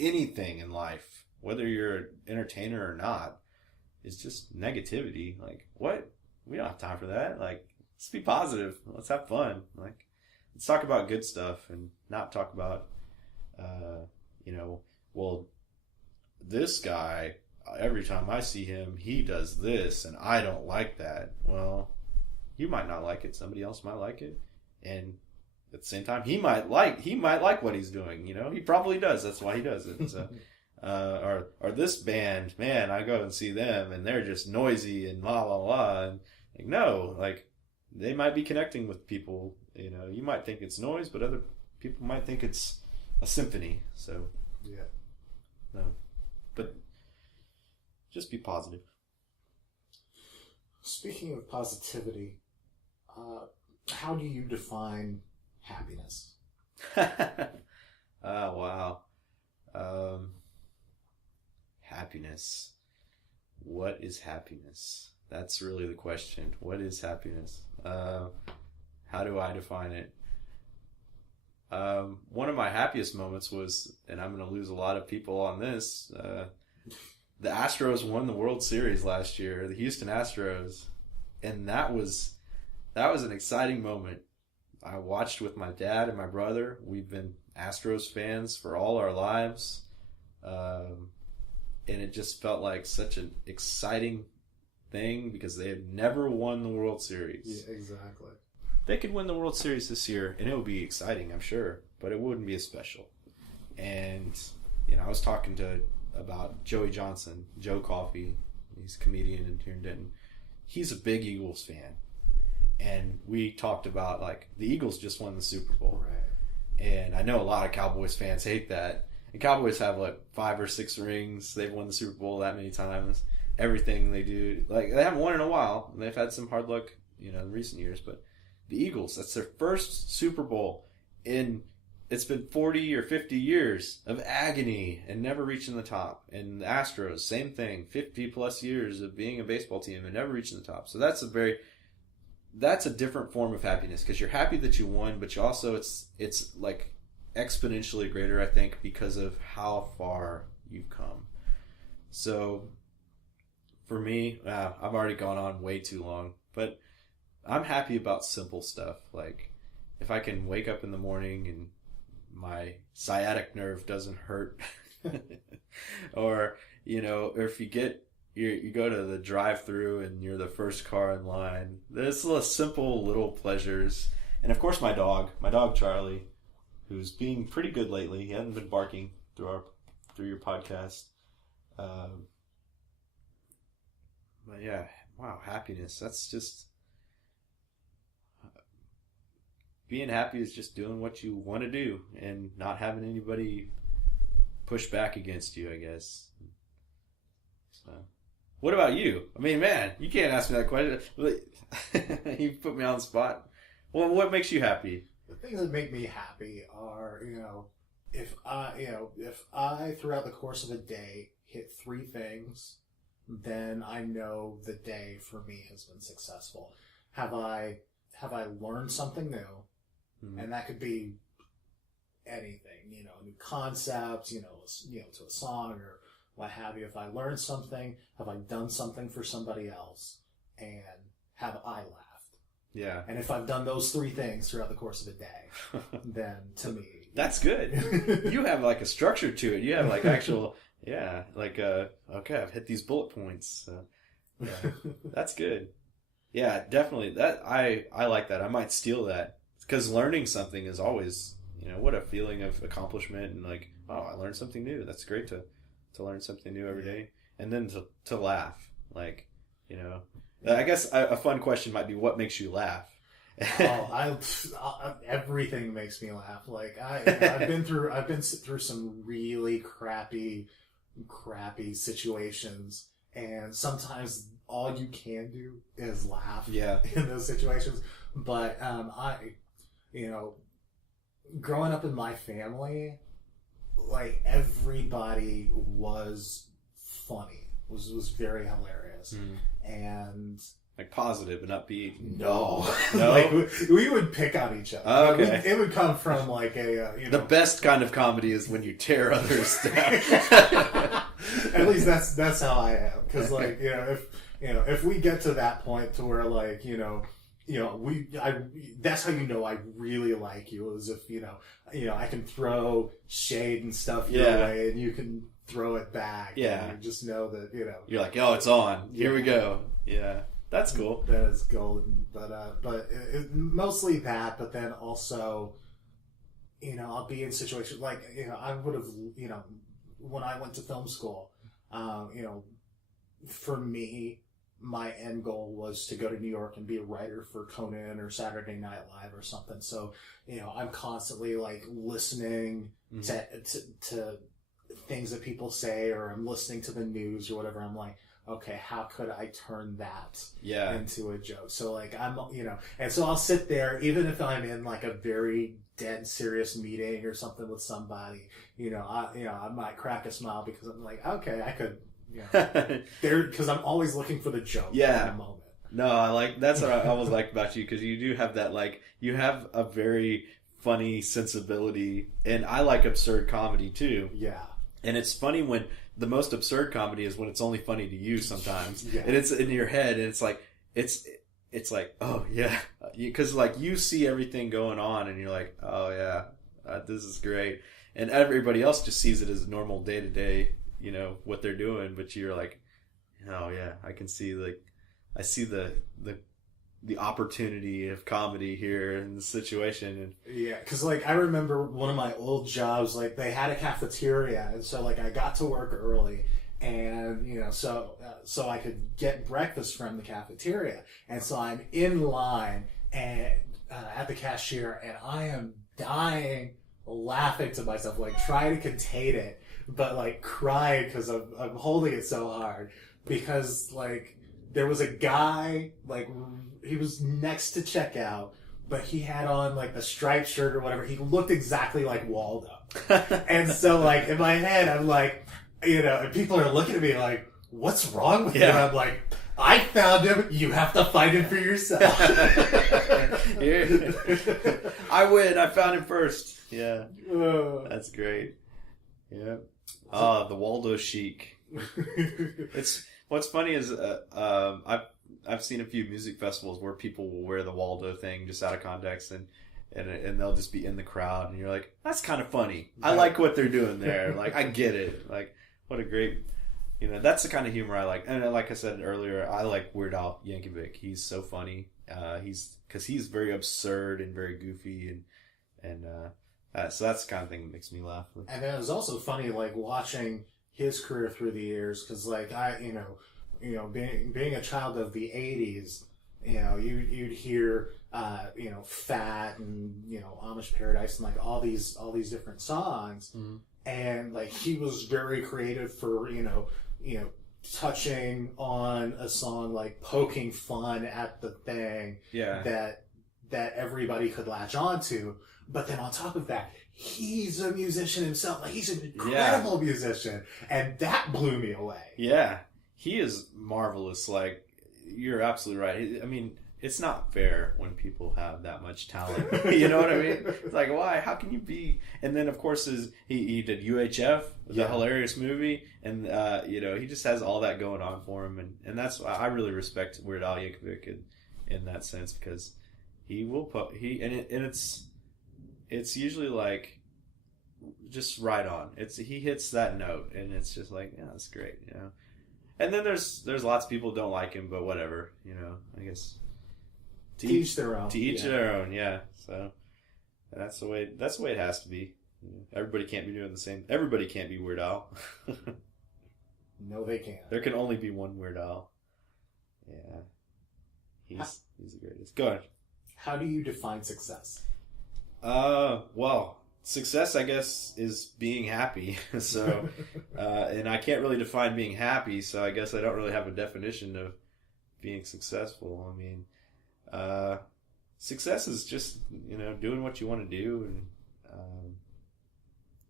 anything in life, whether you're an entertainer or not. It's just negativity. Like, what? We don't have time for that. Like, let's be positive. Let's have fun. Like, let's talk about good stuff and not talk about, you know, well, this guy, every time I see him, he does this and I don't like that. Well, you might not like it. Somebody else might like it. And at the same time, he might like what he's doing. You know, he probably does. That's why he does it. So, or this band, man, I go and see them and they're just noisy and la la la. And like, no, like they might be connecting with people. You know, you might think it's noise, but other people might think it's a symphony. So Yeah. No. But just be positive. Speaking of positivity, how do you define happiness? Oh, wow. Happiness. What is happiness? That's really the question. What is happiness? How do I define it? One of my happiest moments was, and I'm going to lose a lot of people on this, the Astros won the World Series last year, the Houston Astros, and that was an exciting moment. I watched with my dad and my brother. We've been Astros fans for all our lives, and it just felt like such an exciting thing because they had never won the World Series. Yeah, exactly. They could win the World Series this year, and it would be exciting, I'm sure, but it wouldn't be as special. And, I was talking about Joey Johnson, Joe Coffey. He's a comedian here in Denton. He's a big Eagles fan. And we talked about, the Eagles just won the Super Bowl. Right. And I know a lot of Cowboys fans hate that. And Cowboys have, 5 or 6 rings. They've won the Super Bowl that many times. Everything they do. They haven't won in a while. They've had some hard luck, in recent years. But the Eagles, that's their first Super Bowl in, it's been 40 or 50 years of agony and never reaching the top. And the Astros, same thing, 50 plus years of being a baseball team and never reaching the top. So that's a different form of happiness because you're happy that you won, but you also, it's exponentially greater, I think, because of how far you've come. So for me, I've already gone on way too long, but I'm happy about simple stuff. Like if I can wake up in the morning and my sciatic nerve doesn't hurt or, if you go to the drive-thru and you're the first car in line. There's simple little pleasures. And of course my dog Charlie, who's being pretty good lately. He hasn't been barking through your podcast. But yeah, wow, happiness. That's just being happy is just doing what you want to do and not having anybody push back against you, I guess. So, what about you? I mean, man, you can't ask me that question. You put me on the spot. Well, what makes you happy? The things that make me happy are, if I throughout the course of a day hit 3 things, then I know the day for me has been successful. Have I learned something new? Mm-hmm. And that could be anything, new concepts, to a song or what have you. If I learned something, have I done something for somebody else? And have I laughed? Yeah. And if I've done those 3 things throughout the course of a day, then to me... That's good. You have a structure to it. You have actual... Yeah, okay, I've hit these bullet points. Yeah, that's good. Yeah, definitely. That I like that. I might steal that. Because learning something is always, what a feeling of accomplishment and I learned something new. That's great to learn something new every day. And then to laugh. I guess a fun question might be what makes you laugh? Everything makes me laugh. I've been through some really crappy situations, and sometimes all you can do is laugh. Yeah. In those situations. But growing up in my family, everybody was funny, was very hilarious, and positive and upbeat. No. No. We would pick on each other. Oh, okay. It would come from The best kind of comedy is when you tear others down. At least that's how I am. Because if we get to that point to where that's how I really like you, is if I can throw shade and stuff your way and you can throw it back. Yeah. And you just know that you're like, oh, it's on. Here we go. Yeah. That's cool. That is golden, but mostly that. But then also, I'll be in situations I would have, when I went to film school, for me, my end goal was to go to New York and be a writer for Conan or Saturday Night Live or something. So, I'm constantly listening to things that people say, or I'm listening to the news or whatever. I'm like, okay, how could I turn that into a joke? So like and so I'll sit there, even if I'm in like a very dead serious meeting or something with somebody, I might crack a smile because I'm like, okay, I could, there, because I'm always looking for the joke in a moment. No, that's what I always like about you, because you do have that, like, you have a very funny sensibility, and I like absurd comedy too. Yeah. And it's funny when the most absurd comedy is when it's only funny to you sometimes, yeah. and it's in your head, and it's like oh yeah, because like you see everything going on, and you're like, oh yeah, this is great, and everybody else just sees it as normal day to day, what they're doing, but you're like, oh yeah, I can see, like, I see the opportunity of comedy here in the situation. And yeah, because like I remember one of my old jobs, like they had a cafeteria, and so like I got to work early, and so I could get breakfast from the cafeteria, and so I'm in line and at the cashier, and I am dying laughing to myself, like trying to contain it, but like crying because I'm holding it so hard, because like there was a guy, like, he was next to checkout, but he had on, like, the striped shirt or whatever. He looked exactly like Waldo. And so, like, in my head, I'm like, and people are looking at me like, what's wrong with you? And I'm like, I found him. You have to find him for yourself. I win. I found him first. Yeah. That's great. Yeah. The Waldo chic. What's funny is I've seen a few music festivals where people will wear the Waldo thing just out of context, and they'll just be in the crowd, and you're like, that's kind of funny. I like what they're doing there. Like, I get it. Like, what a great, that's the kind of humor I like. And like I said earlier, I like Weird Al Yankovic. He's so funny. Because he's very absurd and very goofy, and so that's the kind of thing that makes me laugh. And then it was also funny, like, watching his career through the years, because like being a child of the 80s, you'd hear Fat and Amish Paradise and like all these different songs, mm-hmm. and like he was very creative for touching on a song, like poking fun at the thing that everybody could latch onto. But then on top of that, he's a musician himself. Like, he's an incredible musician. And that blew me away. Yeah. He is marvelous. Like, you're absolutely right. I mean, it's not fair when people have that much talent. You know what I mean? It's like, why? How can you be? And then, of course, he did UHF, the hilarious movie. And, he just has all that going on for him. And that's why I really respect Weird Al Yankovic in that sense, because he will it's usually like just right on. He hits that note, and it's just like, yeah, that's great, And then there's lots of people who don't like him, but whatever, I guess to each their own. To each their own, yeah. So that's the way it has to be. Everybody can't be doing the same. Everybody can't be Weird Al. No, they can't. There can only be one Weird Al. Yeah, he's the greatest. Go ahead. How do you define success? Well, success, I guess, is being happy. So, and I can't really define being happy, so I guess I don't really have a definition of being successful. I mean, success is just, doing what you want to do, and,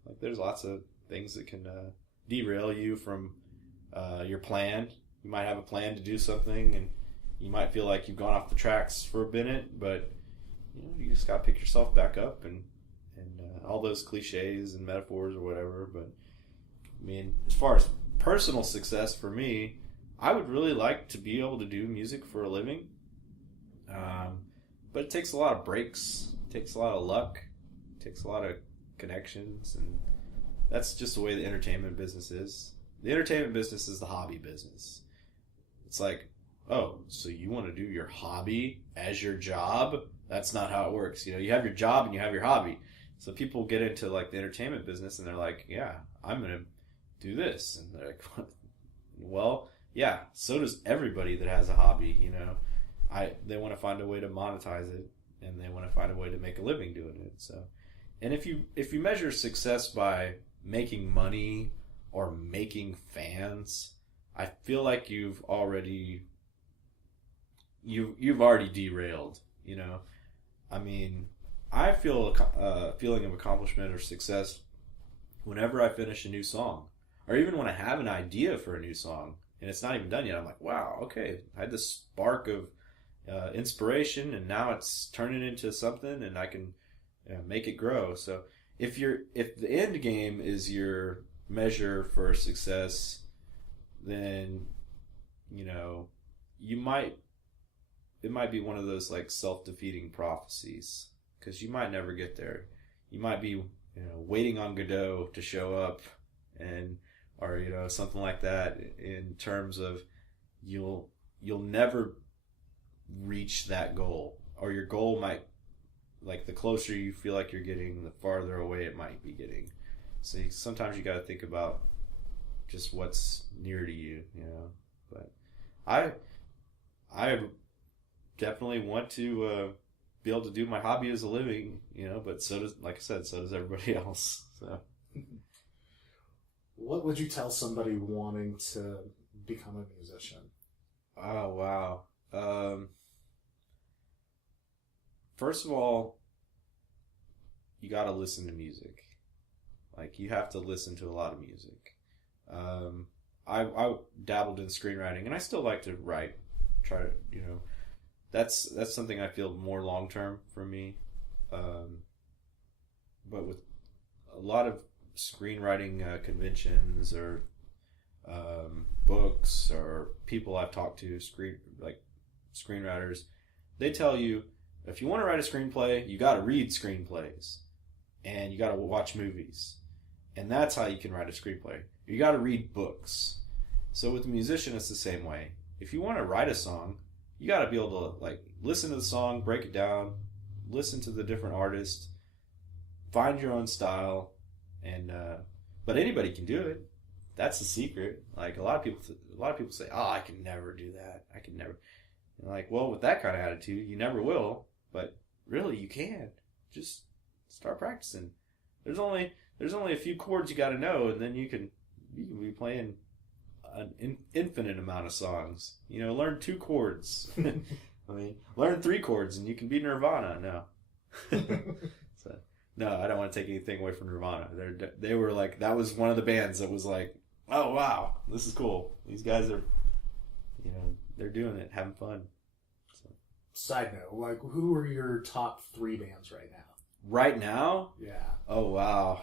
like, there's lots of things that can, derail you from, your plan. You might have a plan to do something, and you might feel like you've gone off the tracks for a minute, but you just gotta pick yourself back up, and all those cliches and metaphors or whatever. But I mean, as far as personal success for me, I would really like to be able to do music for a living. But it takes a lot of breaks, it takes a lot of luck, it takes a lot of connections, and that's just the way the entertainment business is. The entertainment business is the hobby business. It's like, oh, so you want to do your hobby as your job? That's not how it works. You have your job and you have your hobby. So people get into like the entertainment business and they're like, yeah, I'm going to do this. And they're like, well, yeah, so does everybody that has a hobby, They want to find a way to monetize it, and they want to find a way to make a living doing it. So, and if you measure success by making money or making fans, I feel like you've already derailed, you know? I mean, I feel a feeling of accomplishment or success whenever I finish a new song, or even when I have an idea for a new song and it's not even done yet. I'm like, wow, okay, I had this spark of inspiration, and now it's turning into something, and I can make it grow. So if the end game is your measure for success, then it might be one of those like self-defeating prophecies, because you might never get there. You might be waiting on Godot to show up, or something like that, in terms of you'll never reach that goal, or your goal might, like, the closer you feel like you're getting, the farther away it might be getting. So sometimes you got to think about just what's near to you, But I definitely want to be able to do my hobby as a living, but so does everybody else. So what would you tell somebody wanting to become a musician? Oh, wow. First of all, you got to listen to music. Like, you have to listen to a lot of music. I dabbled in screenwriting, and I still like to write. Try to, that's something I feel more long term for me. But with a lot of screenwriting conventions or books or people I've talked to, screenwriters, they tell you, if you want to write a screenplay, you got to read screenplays, and you got to watch movies, and that's how you can write a screenplay. You got to read books. So with a musician, it's the same way. If you want to write a song, you got to be able to listen to the song, break it down, listen to the different artists, find your own style, and but anybody can do it. That's the secret. Like, a lot of people say, "Oh, I can never do that. I can never." And like, well, with that kind of attitude, you never will. But really, you can. Just start practicing. There's only a few chords you got to know, and then you can be playing an infinite amount of songs. Learn 2 chords. I mean, learn 3 chords, and you can be Nirvana. No. No, I don't want to take anything away from Nirvana. They were like, that was one of the bands that was like, oh wow, this is cool. These guys are, they're doing it, having fun. So. Side note, who are your top 3 bands right now? Right now? Yeah. Oh wow.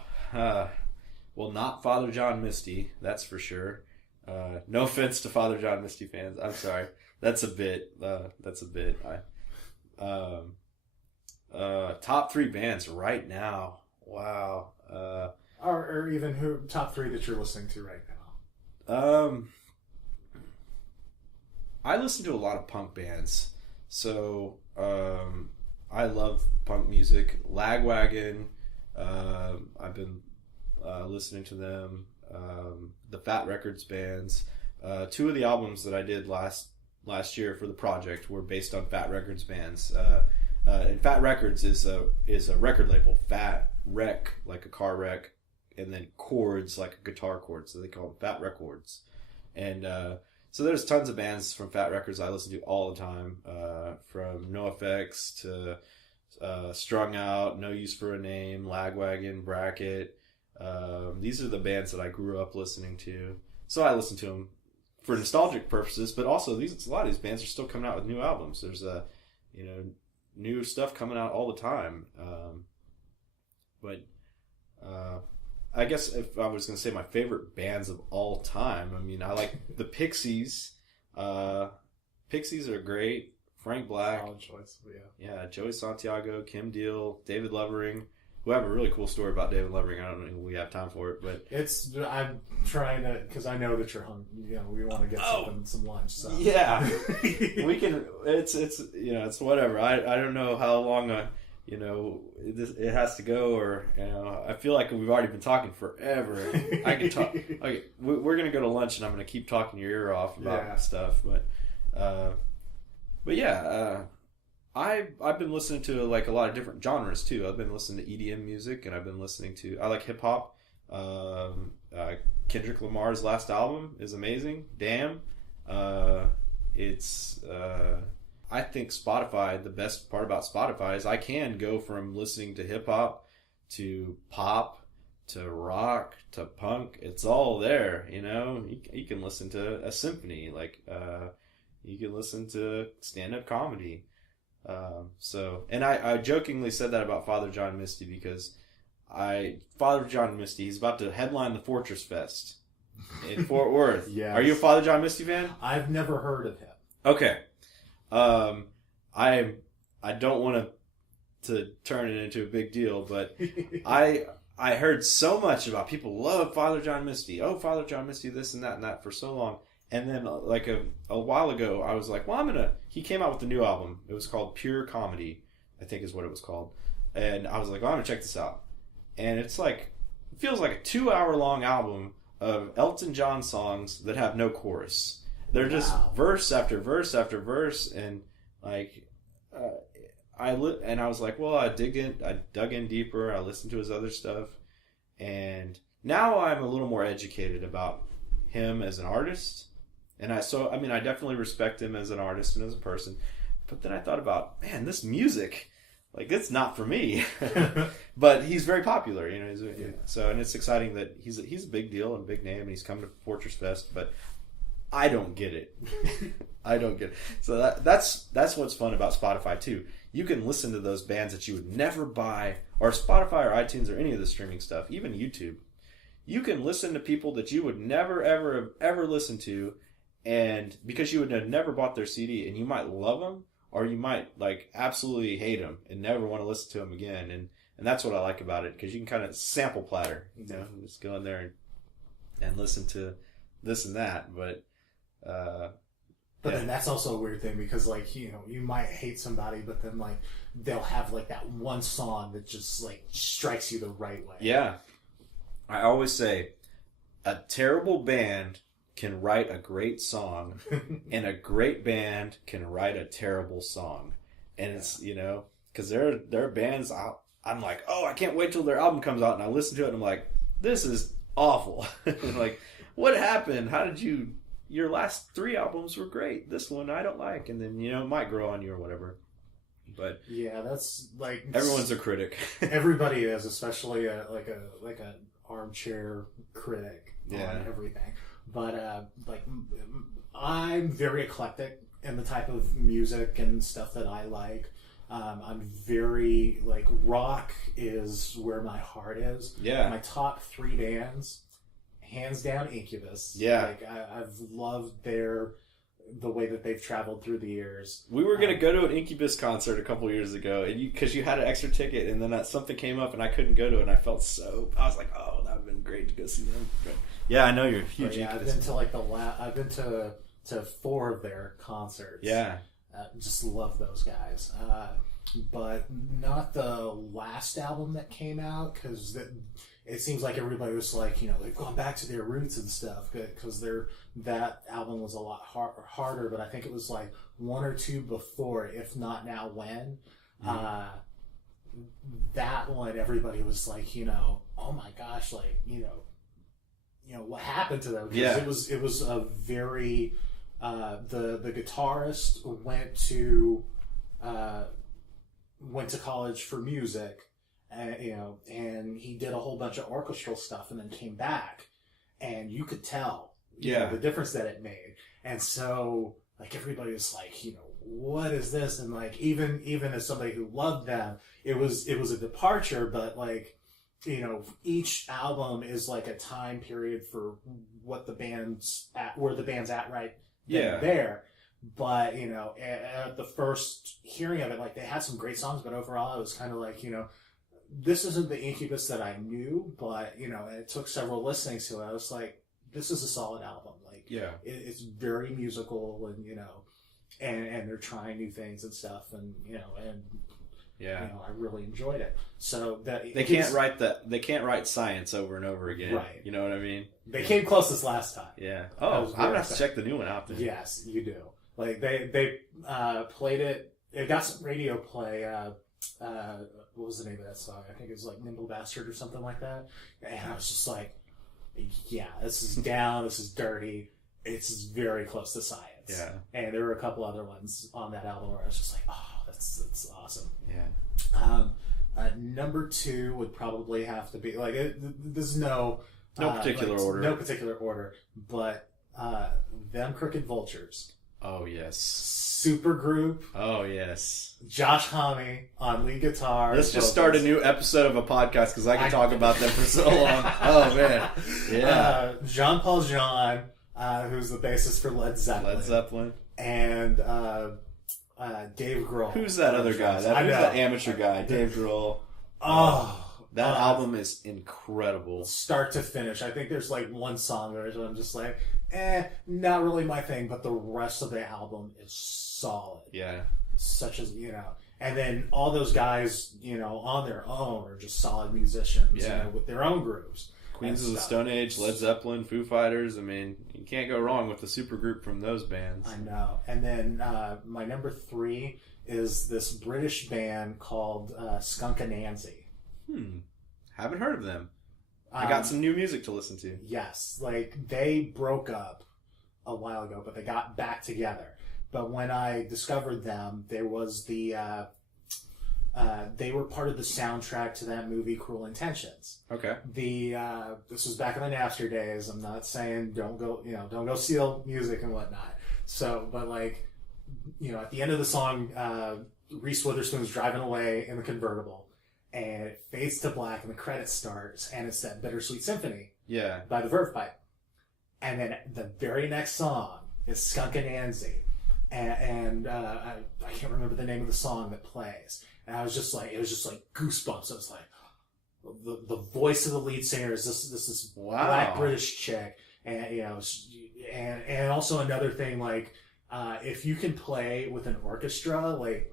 Well, not Father John Misty, that's for sure. No offense to Father John Misty fans. I'm sorry. That's a bit. Top 3 bands right now. Wow. Or even top 3 that you're listening to right now. I listen to a lot of punk bands. So, I love punk music. Lagwagon. I've been listening to them. The Fat Records bands. 2 of the albums that I did last year for the project were based on Fat Records bands. And Fat Records is a record label. Fat Wreck, like a car wreck, and then chords, like a guitar chord. So they call them Fat Records. And so there's tons of bands from Fat Records I listen to all the time, from NoFX to Strung Out, No Use for a Name, Lagwagon, Bracket. These are the bands that I grew up listening to. So I listen to them for nostalgic purposes, but also a lot of these bands are still coming out with new albums. There's new stuff coming out all the time. But I guess if I was going to say my favorite bands of all time, I mean, I like the Pixies. Pixies are great. Frank Black. Solid choice, yeah. Yeah, Joey Santiago, Kim Deal, David Levering, who have a really cool story about David Levering. I don't know if we have time for it, but I'm trying to, because I know that you're hungry. We want to get some lunch. So yeah, we can. It's it's whatever. I don't know how long it has to go, or I feel like we've already been talking forever. I can talk. Okay, we're gonna go to lunch, and I'm gonna keep talking your ear off about stuff, but yeah. I've been listening to a lot of different genres too. I've been listening to EDM music, and I've been listening to, I like hip hop. Kendrick Lamar's last album is amazing. Damn. I think Spotify, the best part about Spotify is I can go from listening to hip hop to pop to rock to punk. It's all there, you know. You can listen to a symphony, like you can listen to stand-up comedy. And I jokingly said that about Father John Misty because Father John Misty, he's about to headline the Fortress Fest in Fort Worth. Yes. Are you a Father John Misty fan? I've never heard of him. Okay. I don't want to turn it into a big deal, but I heard so much about people love Father John Misty. Oh, Father John Misty, this and that for so long. And then like a while ago, I was like, well, he came out with a new album. It was called Pure Comedy, I think is what it was called. And I was like, well, I'm going to check this out. And it feels like a 2-hour long album of Elton John songs that have no chorus. They're just verse after verse after verse. And like, I was like, well, I dug in deeper. I listened to his other stuff. And now I'm a little more educated about him as an artist. And I definitely respect him as an artist and as a person. But then I thought about, man, this music, like, it's not for me. But he's very popular, you know. So, and it's exciting that he's a big deal and a big name, and he's coming to Fortress Fest. But I don't get it. I don't get it. So that's what's fun about Spotify too. You can listen to those bands that you would never buy, or Spotify or iTunes or any of the streaming stuff, even YouTube. You can listen to people that you would never ever listen to. And because you would have never bought their CD, and you might love them, or you might like absolutely hate them and never want to listen to them again. And that's what I like about it, because you can kind of sample platter, you know, just go in there and listen to this and that. But then that's also a weird thing, because like, you know, you might hate somebody, but then like they'll have like that one song that just like strikes you the right way. Yeah, I always say a terrible band can write a great song, and a great band can write a terrible song. And it's, you know, because there are bands I'm like, oh, I can't wait till their album comes out, and I listen to it and I'm like, this is awful. Like, what happened? How did your last 3 albums were great, this one I don't like. And then, you know, it might grow on you or whatever. But yeah, that's like, everyone's a critic. Everybody is, especially like an armchair critic on everything. But like, I'm very eclectic in the type of music and stuff that I like. I'm very, like, rock is where my heart is. Yeah. My top 3 bands, hands down, Incubus. Yeah. Like, I've loved the way that they've traveled through the years. We were going to go to an Incubus concert a couple years ago, and because you had an extra ticket, and then something came up and I couldn't go to it, and I was like, oh, that would have been great to go see them. But, yeah, I know you're a huge Incubus. I've been to I've been to 4 of their concerts. Yeah. Just love those guys. But not the last album that came out, because it seems like everybody was like, you know, they've gone back to their roots and stuff, because that album was a lot harder. But I think it was like 1 or 2 before, if not Now When. Mm-hmm. That one, everybody was like, you know, oh my gosh, like, you know what happened to them? Yeah. It was a very the guitarist went to college for music, and he did a whole bunch of orchestral stuff, and then came back, and you could tell the difference that it made. And so like, everybody was like, you know, what is this? And like, even as somebody who loved them, it was a departure, but like, you know, each album is like a time period for what the band's at, where the band's at right there. But, you know, at the first hearing of it, like, they had some great songs, but overall I was kind of like, you know, this isn't the Incubus that I knew, but, you know, it took several listenings to it. I was like, this is a solid album. Like, it's very musical, and, you know, and they're trying new things and stuff, and, you know, you know, I really enjoyed it. So that they can't write science over and over again. Right. You know what I mean? They came close this last time. Yeah. Oh, I'm gonna have to check the new one out then. Yes, you do. Like, they played it. It got some radio play. What was the name of that song? I think it was like Nimble Bastard or something like that. And I was just like, yeah, this is down, this is dirty. It's very close to science. Yeah. And there were a couple other ones on that album where I was just like, oh, that's awesome. Yeah. Number 2 would probably have to be like there's no particular order. No particular order, but Them Crooked Vultures. Oh yes. Super group. Oh yes. Josh Homme on lead guitar. Let's just start a new episode of a podcast because I can talk about them for so long. Oh man. Yeah. Jean-Paul Jean, who's the bassist for Led Zeppelin. And Dave Grohl. Who's that other guy? Who's that amateur guy? Dave Grohl. Oh. That album is incredible. Start to finish. I think there's like one song where I'm just like, not really my thing, but the rest of the album is solid. Yeah. Such as, and then all those guys, on their own are just solid musicians, with their own grooves. Queens of the Stone Age, Led Zeppelin, Foo Fighters. I mean, you can't go wrong with the supergroup from those bands. I know. And then my number 3 is this British band called Skunk Anansie. Haven't heard of them. I got some new music to listen to. Yes. Like, they broke up a while ago, but they got back together. But when I discovered them, there was they were part of the soundtrack to that movie Cruel Intentions. Okay. This was back in the Napster days. I'm not saying don't go steal music and whatnot. So, but like, at the end of the song, Reese Witherspoon's driving away in the convertible, and it fades to black, and the credits starts, and it's that Bittersweet Symphony. Yeah. By the Verve Pipe. And then the very next song is Skunk Anansie. And I can't remember the name of the song that plays. And it was just like goosebumps. I was like, the voice of the lead singer is this black British chick. And, and also another thing, like, if you can play with an orchestra, like,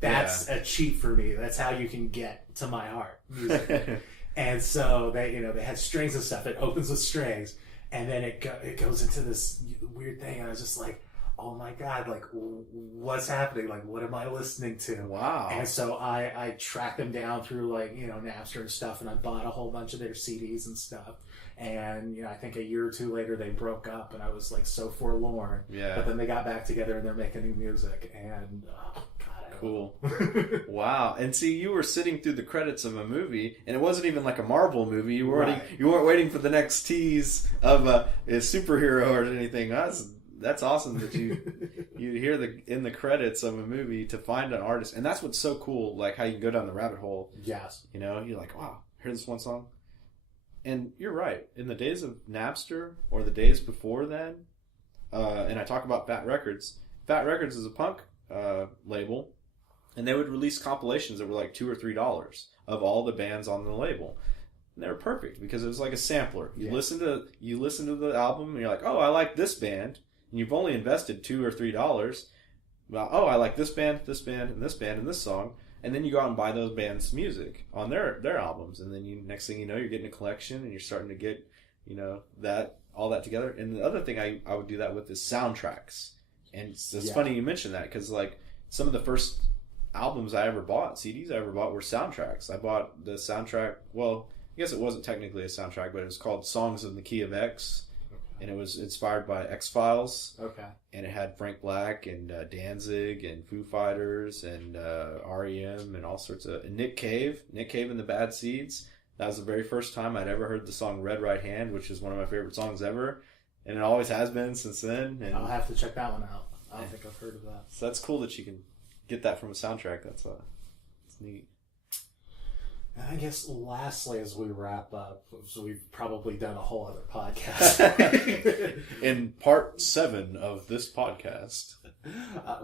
that's a cheat for me. That's how you can get to my heart. Music. And so they had strings and stuff. It opens with strings, and then it goes into this weird thing. And I was just like, oh my God, like, what's happening? Like, what am I listening to? Wow. And so I tracked them down through, like, Napster and stuff, and I bought a whole bunch of their CDs and stuff. And, I think a year or two later they broke up, and I was, like, so forlorn. Yeah. But then they got back together, and they're making new music, and, oh, God. Cool. Wow. And see, you were sitting through the credits of a movie, and it wasn't even like a Marvel movie. You weren't waiting for the next tease of a superhero or anything. That's awesome that you hear in the credits of a movie to find an artist. And that's what's so cool, like how you can go down the rabbit hole. Yes. You're like, wow, here's this one song. And you're right. In the days of Napster, or the days before then, and I talk about Fat Records. Fat Records is a punk label. And they would release compilations that were like $2 or $3 of all the bands on the label. And they were perfect because it was like a sampler. You listen to the album and you're like, oh, I like this band. And you've only invested $2 or $3. Well, oh, I like this band, and this band, and this song. And then you go out and buy those bands' music on their albums. And then next thing you know, you're getting a collection and you're starting to get, all that together. And the other thing I would do that with is soundtracks. And it's funny you mentioned that because like some of the first albums I ever bought, CDs I ever bought, were soundtracks. I bought the soundtrack, well, I guess it wasn't technically a soundtrack, but it was called Songs in the Key of X, and it was inspired by X-Files. Okay. And it had Frank Black and Danzig and Foo Fighters and REM and all sorts of... And Nick Cave and the Bad Seeds. That was the very first time I'd ever heard the song Red Right Hand, which is one of my favorite songs ever, and it always has been since then. And I'll have to check that one out. I don't think I've heard of that. So that's cool that you can get that from a soundtrack. That's neat. And I guess lastly, as we wrap up, so we've probably done a whole other podcast. In part 7 of this podcast.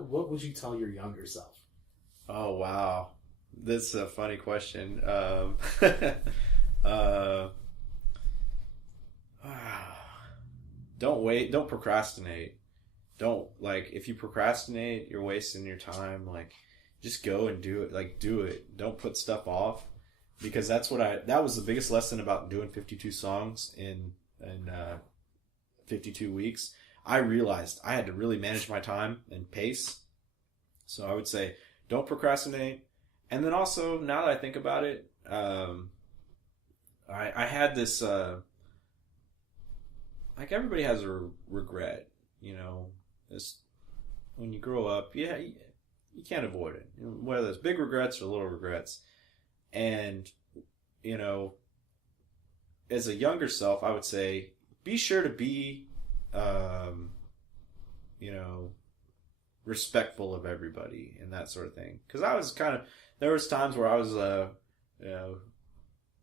What would you tell your younger self? Oh, wow. That's a funny question. Don't procrastinate. If you procrastinate, you're wasting your time. Like, just go and do it. Like, do it. Don't put stuff off. Because that was the biggest lesson about doing 52 songs in 52 weeks. I realized I had to really manage my time and pace. So I would say, don't procrastinate. And then also, now that I think about it, I had this like everybody has a regret, It's, when you grow up, you can't avoid it. Whether it's big regrets or little regrets. And, as a younger self, I would say, be sure to be, respectful of everybody and that sort of thing. Because I was there was times where I was, a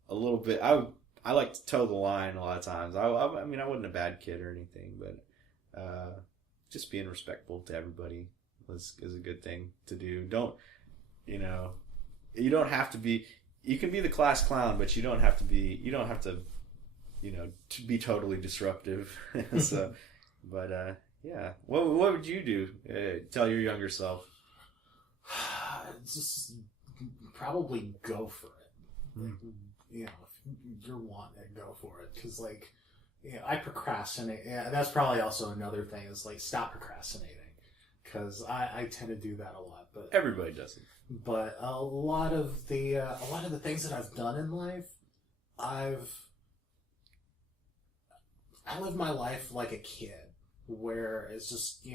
little bit, I like to toe the line a lot of times. I wasn't a bad kid or anything, but just being respectful to everybody is a good thing to do. You don't have to be, you can be the class clown, but you don't have to to be totally disruptive. So, but yeah, what would you do? Tell your younger self. Just probably go for it. Like, if you're wanting it, go for it. Because I procrastinate. Yeah, that's probably also another thing. Is stop procrastinating. Because I tend to do that a lot. But everybody does it. But a lot of the things that I've done in life, I live my life like a kid, where it's just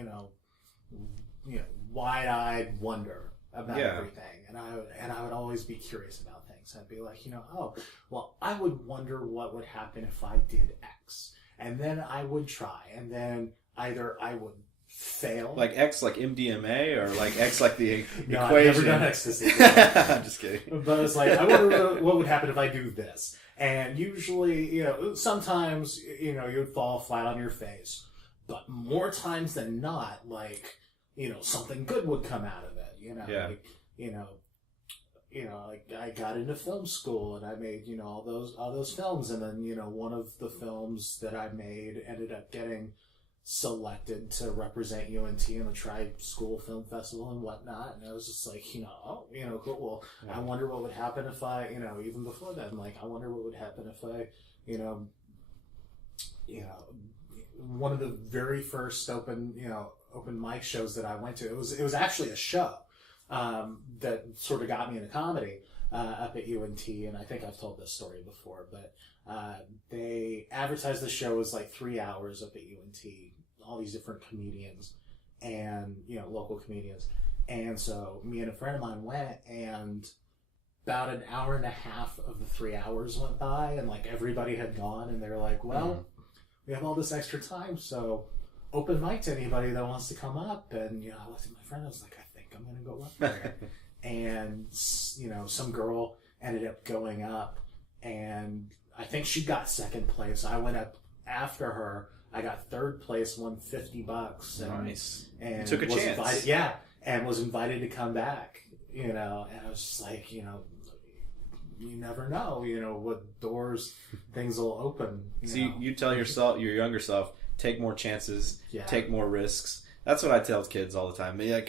wide-eyed wonder about everything, and I would always be curious about things. I'd be like, oh, well, I would wonder what would happen if I did X, and then I would try, and then either I would fail, like X, like MDMA, or like X, like the no, equation. I've never done ecstasy. I'm just kidding. But it's I wonder what would happen if I do this. And usually, sometimes, you'd fall flat on your face. But more times than not, something good would come out of it, I got into film school and I made, all those films. And then, one of the films that I made ended up getting selected to represent UNT in the Tri-School Film Festival and whatnot, and I was just cool. Well, yeah. I wonder what would happen if I, even before that, I wonder what would happen if I, one of the very first open mic shows that I went to, it was actually a show that sort of got me into comedy up at UNT, and I think I've told this story before, but they advertised the show as 3 hours up at UNT, all these different comedians and, local comedians. And so me and a friend of mine went, and about an hour and a half of the 3 hours went by, and everybody had gone, and they're like, well, we have all this extra time, so open mic to anybody that wants to come up. And, I looked at my friend, I was like, I think I'm going to go up there. And, some girl ended up going up, and I think she got second place. I went up after her. I got third place, won $50. Nice. And took a chance. And was invited to come back, and I was just you never know, what doors things will open. You tell yourself, your younger self, take more chances, take more risks. That's what I tell kids all the time. Be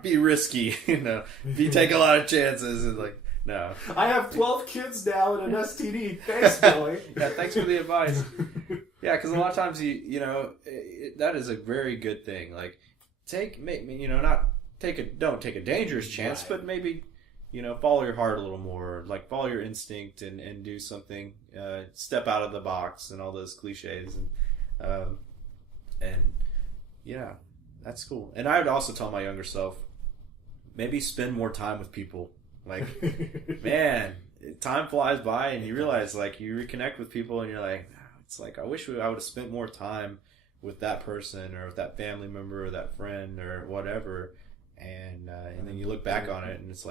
be risky, take a lot of chances, and no. I have 12 kids now and an STD. Thanks, Billy. Yeah, thanks for the advice. Yeah, because a lot of times that is a very good thing. Don't take a dangerous chance, right. But maybe follow your heart a little more, follow your instinct and do something. Step out of the box and all those cliches and yeah, that's cool. And I would also tell my younger self, maybe spend more time with people. Man, time flies by, and you realize you reconnect with people, and you're it's I wish I would have spent more time with that person or with that family member or that friend or whatever, and then you look back on it and it's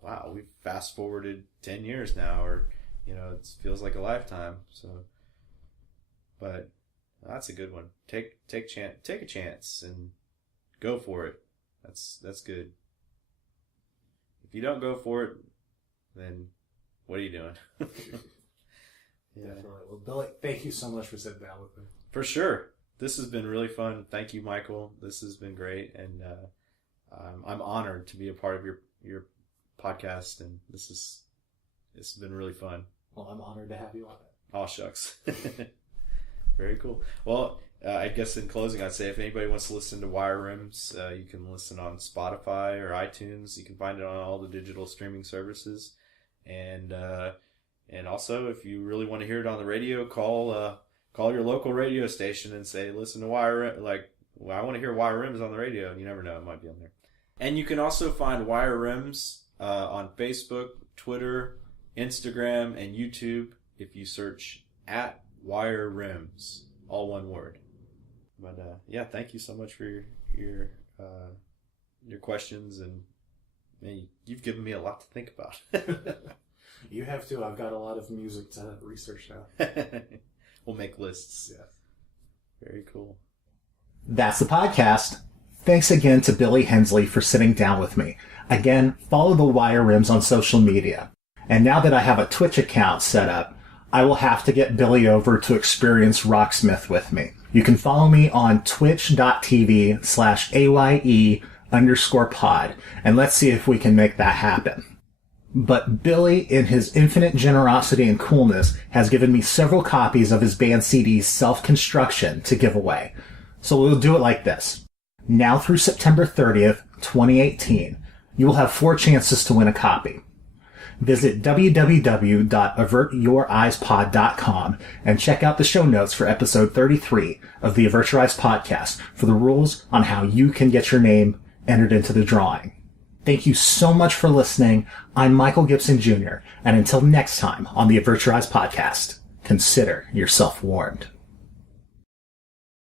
wow, we've fast forwarded 10 years now, or it feels like a lifetime. So, but that's a good one. Take a chance and go for it. That's good. If you don't go for it, then what are you doing? Yeah. Definitely. Well, Billy, thank you so much for sitting down with me. For sure. This has been really fun. Thank you, Michael. This has been great, and I'm honored to be a part of your podcast, and this has been really fun. Well, I'm honored to have you on it. Oh, shucks. Very cool. Well, I guess in closing, I'd say if anybody wants to listen to Wirerims, you can listen on Spotify or iTunes. You can find it on all the digital streaming services. And also, if you really want to hear it on the radio, call call your local radio station and say, listen to Wire, like, well, I want to hear Wirerims on the radio, and you never know, it might be on there. And you can also find Wirerims on Facebook, Twitter, Instagram, and YouTube if you search at Wirerims, all one word. But yeah, thank you so much for your questions, and man, you've given me a lot to think about. You have to. I've got a lot of music to research now. We'll make lists. Yes. Very cool. That's the podcast. Thanks again to Billy Hensley for sitting down with me. Again, follow the Wirerims on social media. And now that I have a Twitch account set up, I will have to get Billy over to experience Rocksmith with me. You can follow me on twitch.tv/AYE_pod, and let's see if we can make that happen. But Billy, in his infinite generosity and coolness, has given me several copies of his band CD's Self-Construction to give away. So we'll do it like this. Now through September 30th, 2018, you will have 4 chances to win a copy. Visit www.avertyoureyeспod.com and check out the show notes for episode 33 of the Avert Your Eyes podcast for the rules on how you can get your name entered into the drawing. Thank you so much for listening. I'm Michael Gibson Jr., and until next time on the Avert Your Eyes podcast, consider yourself warned.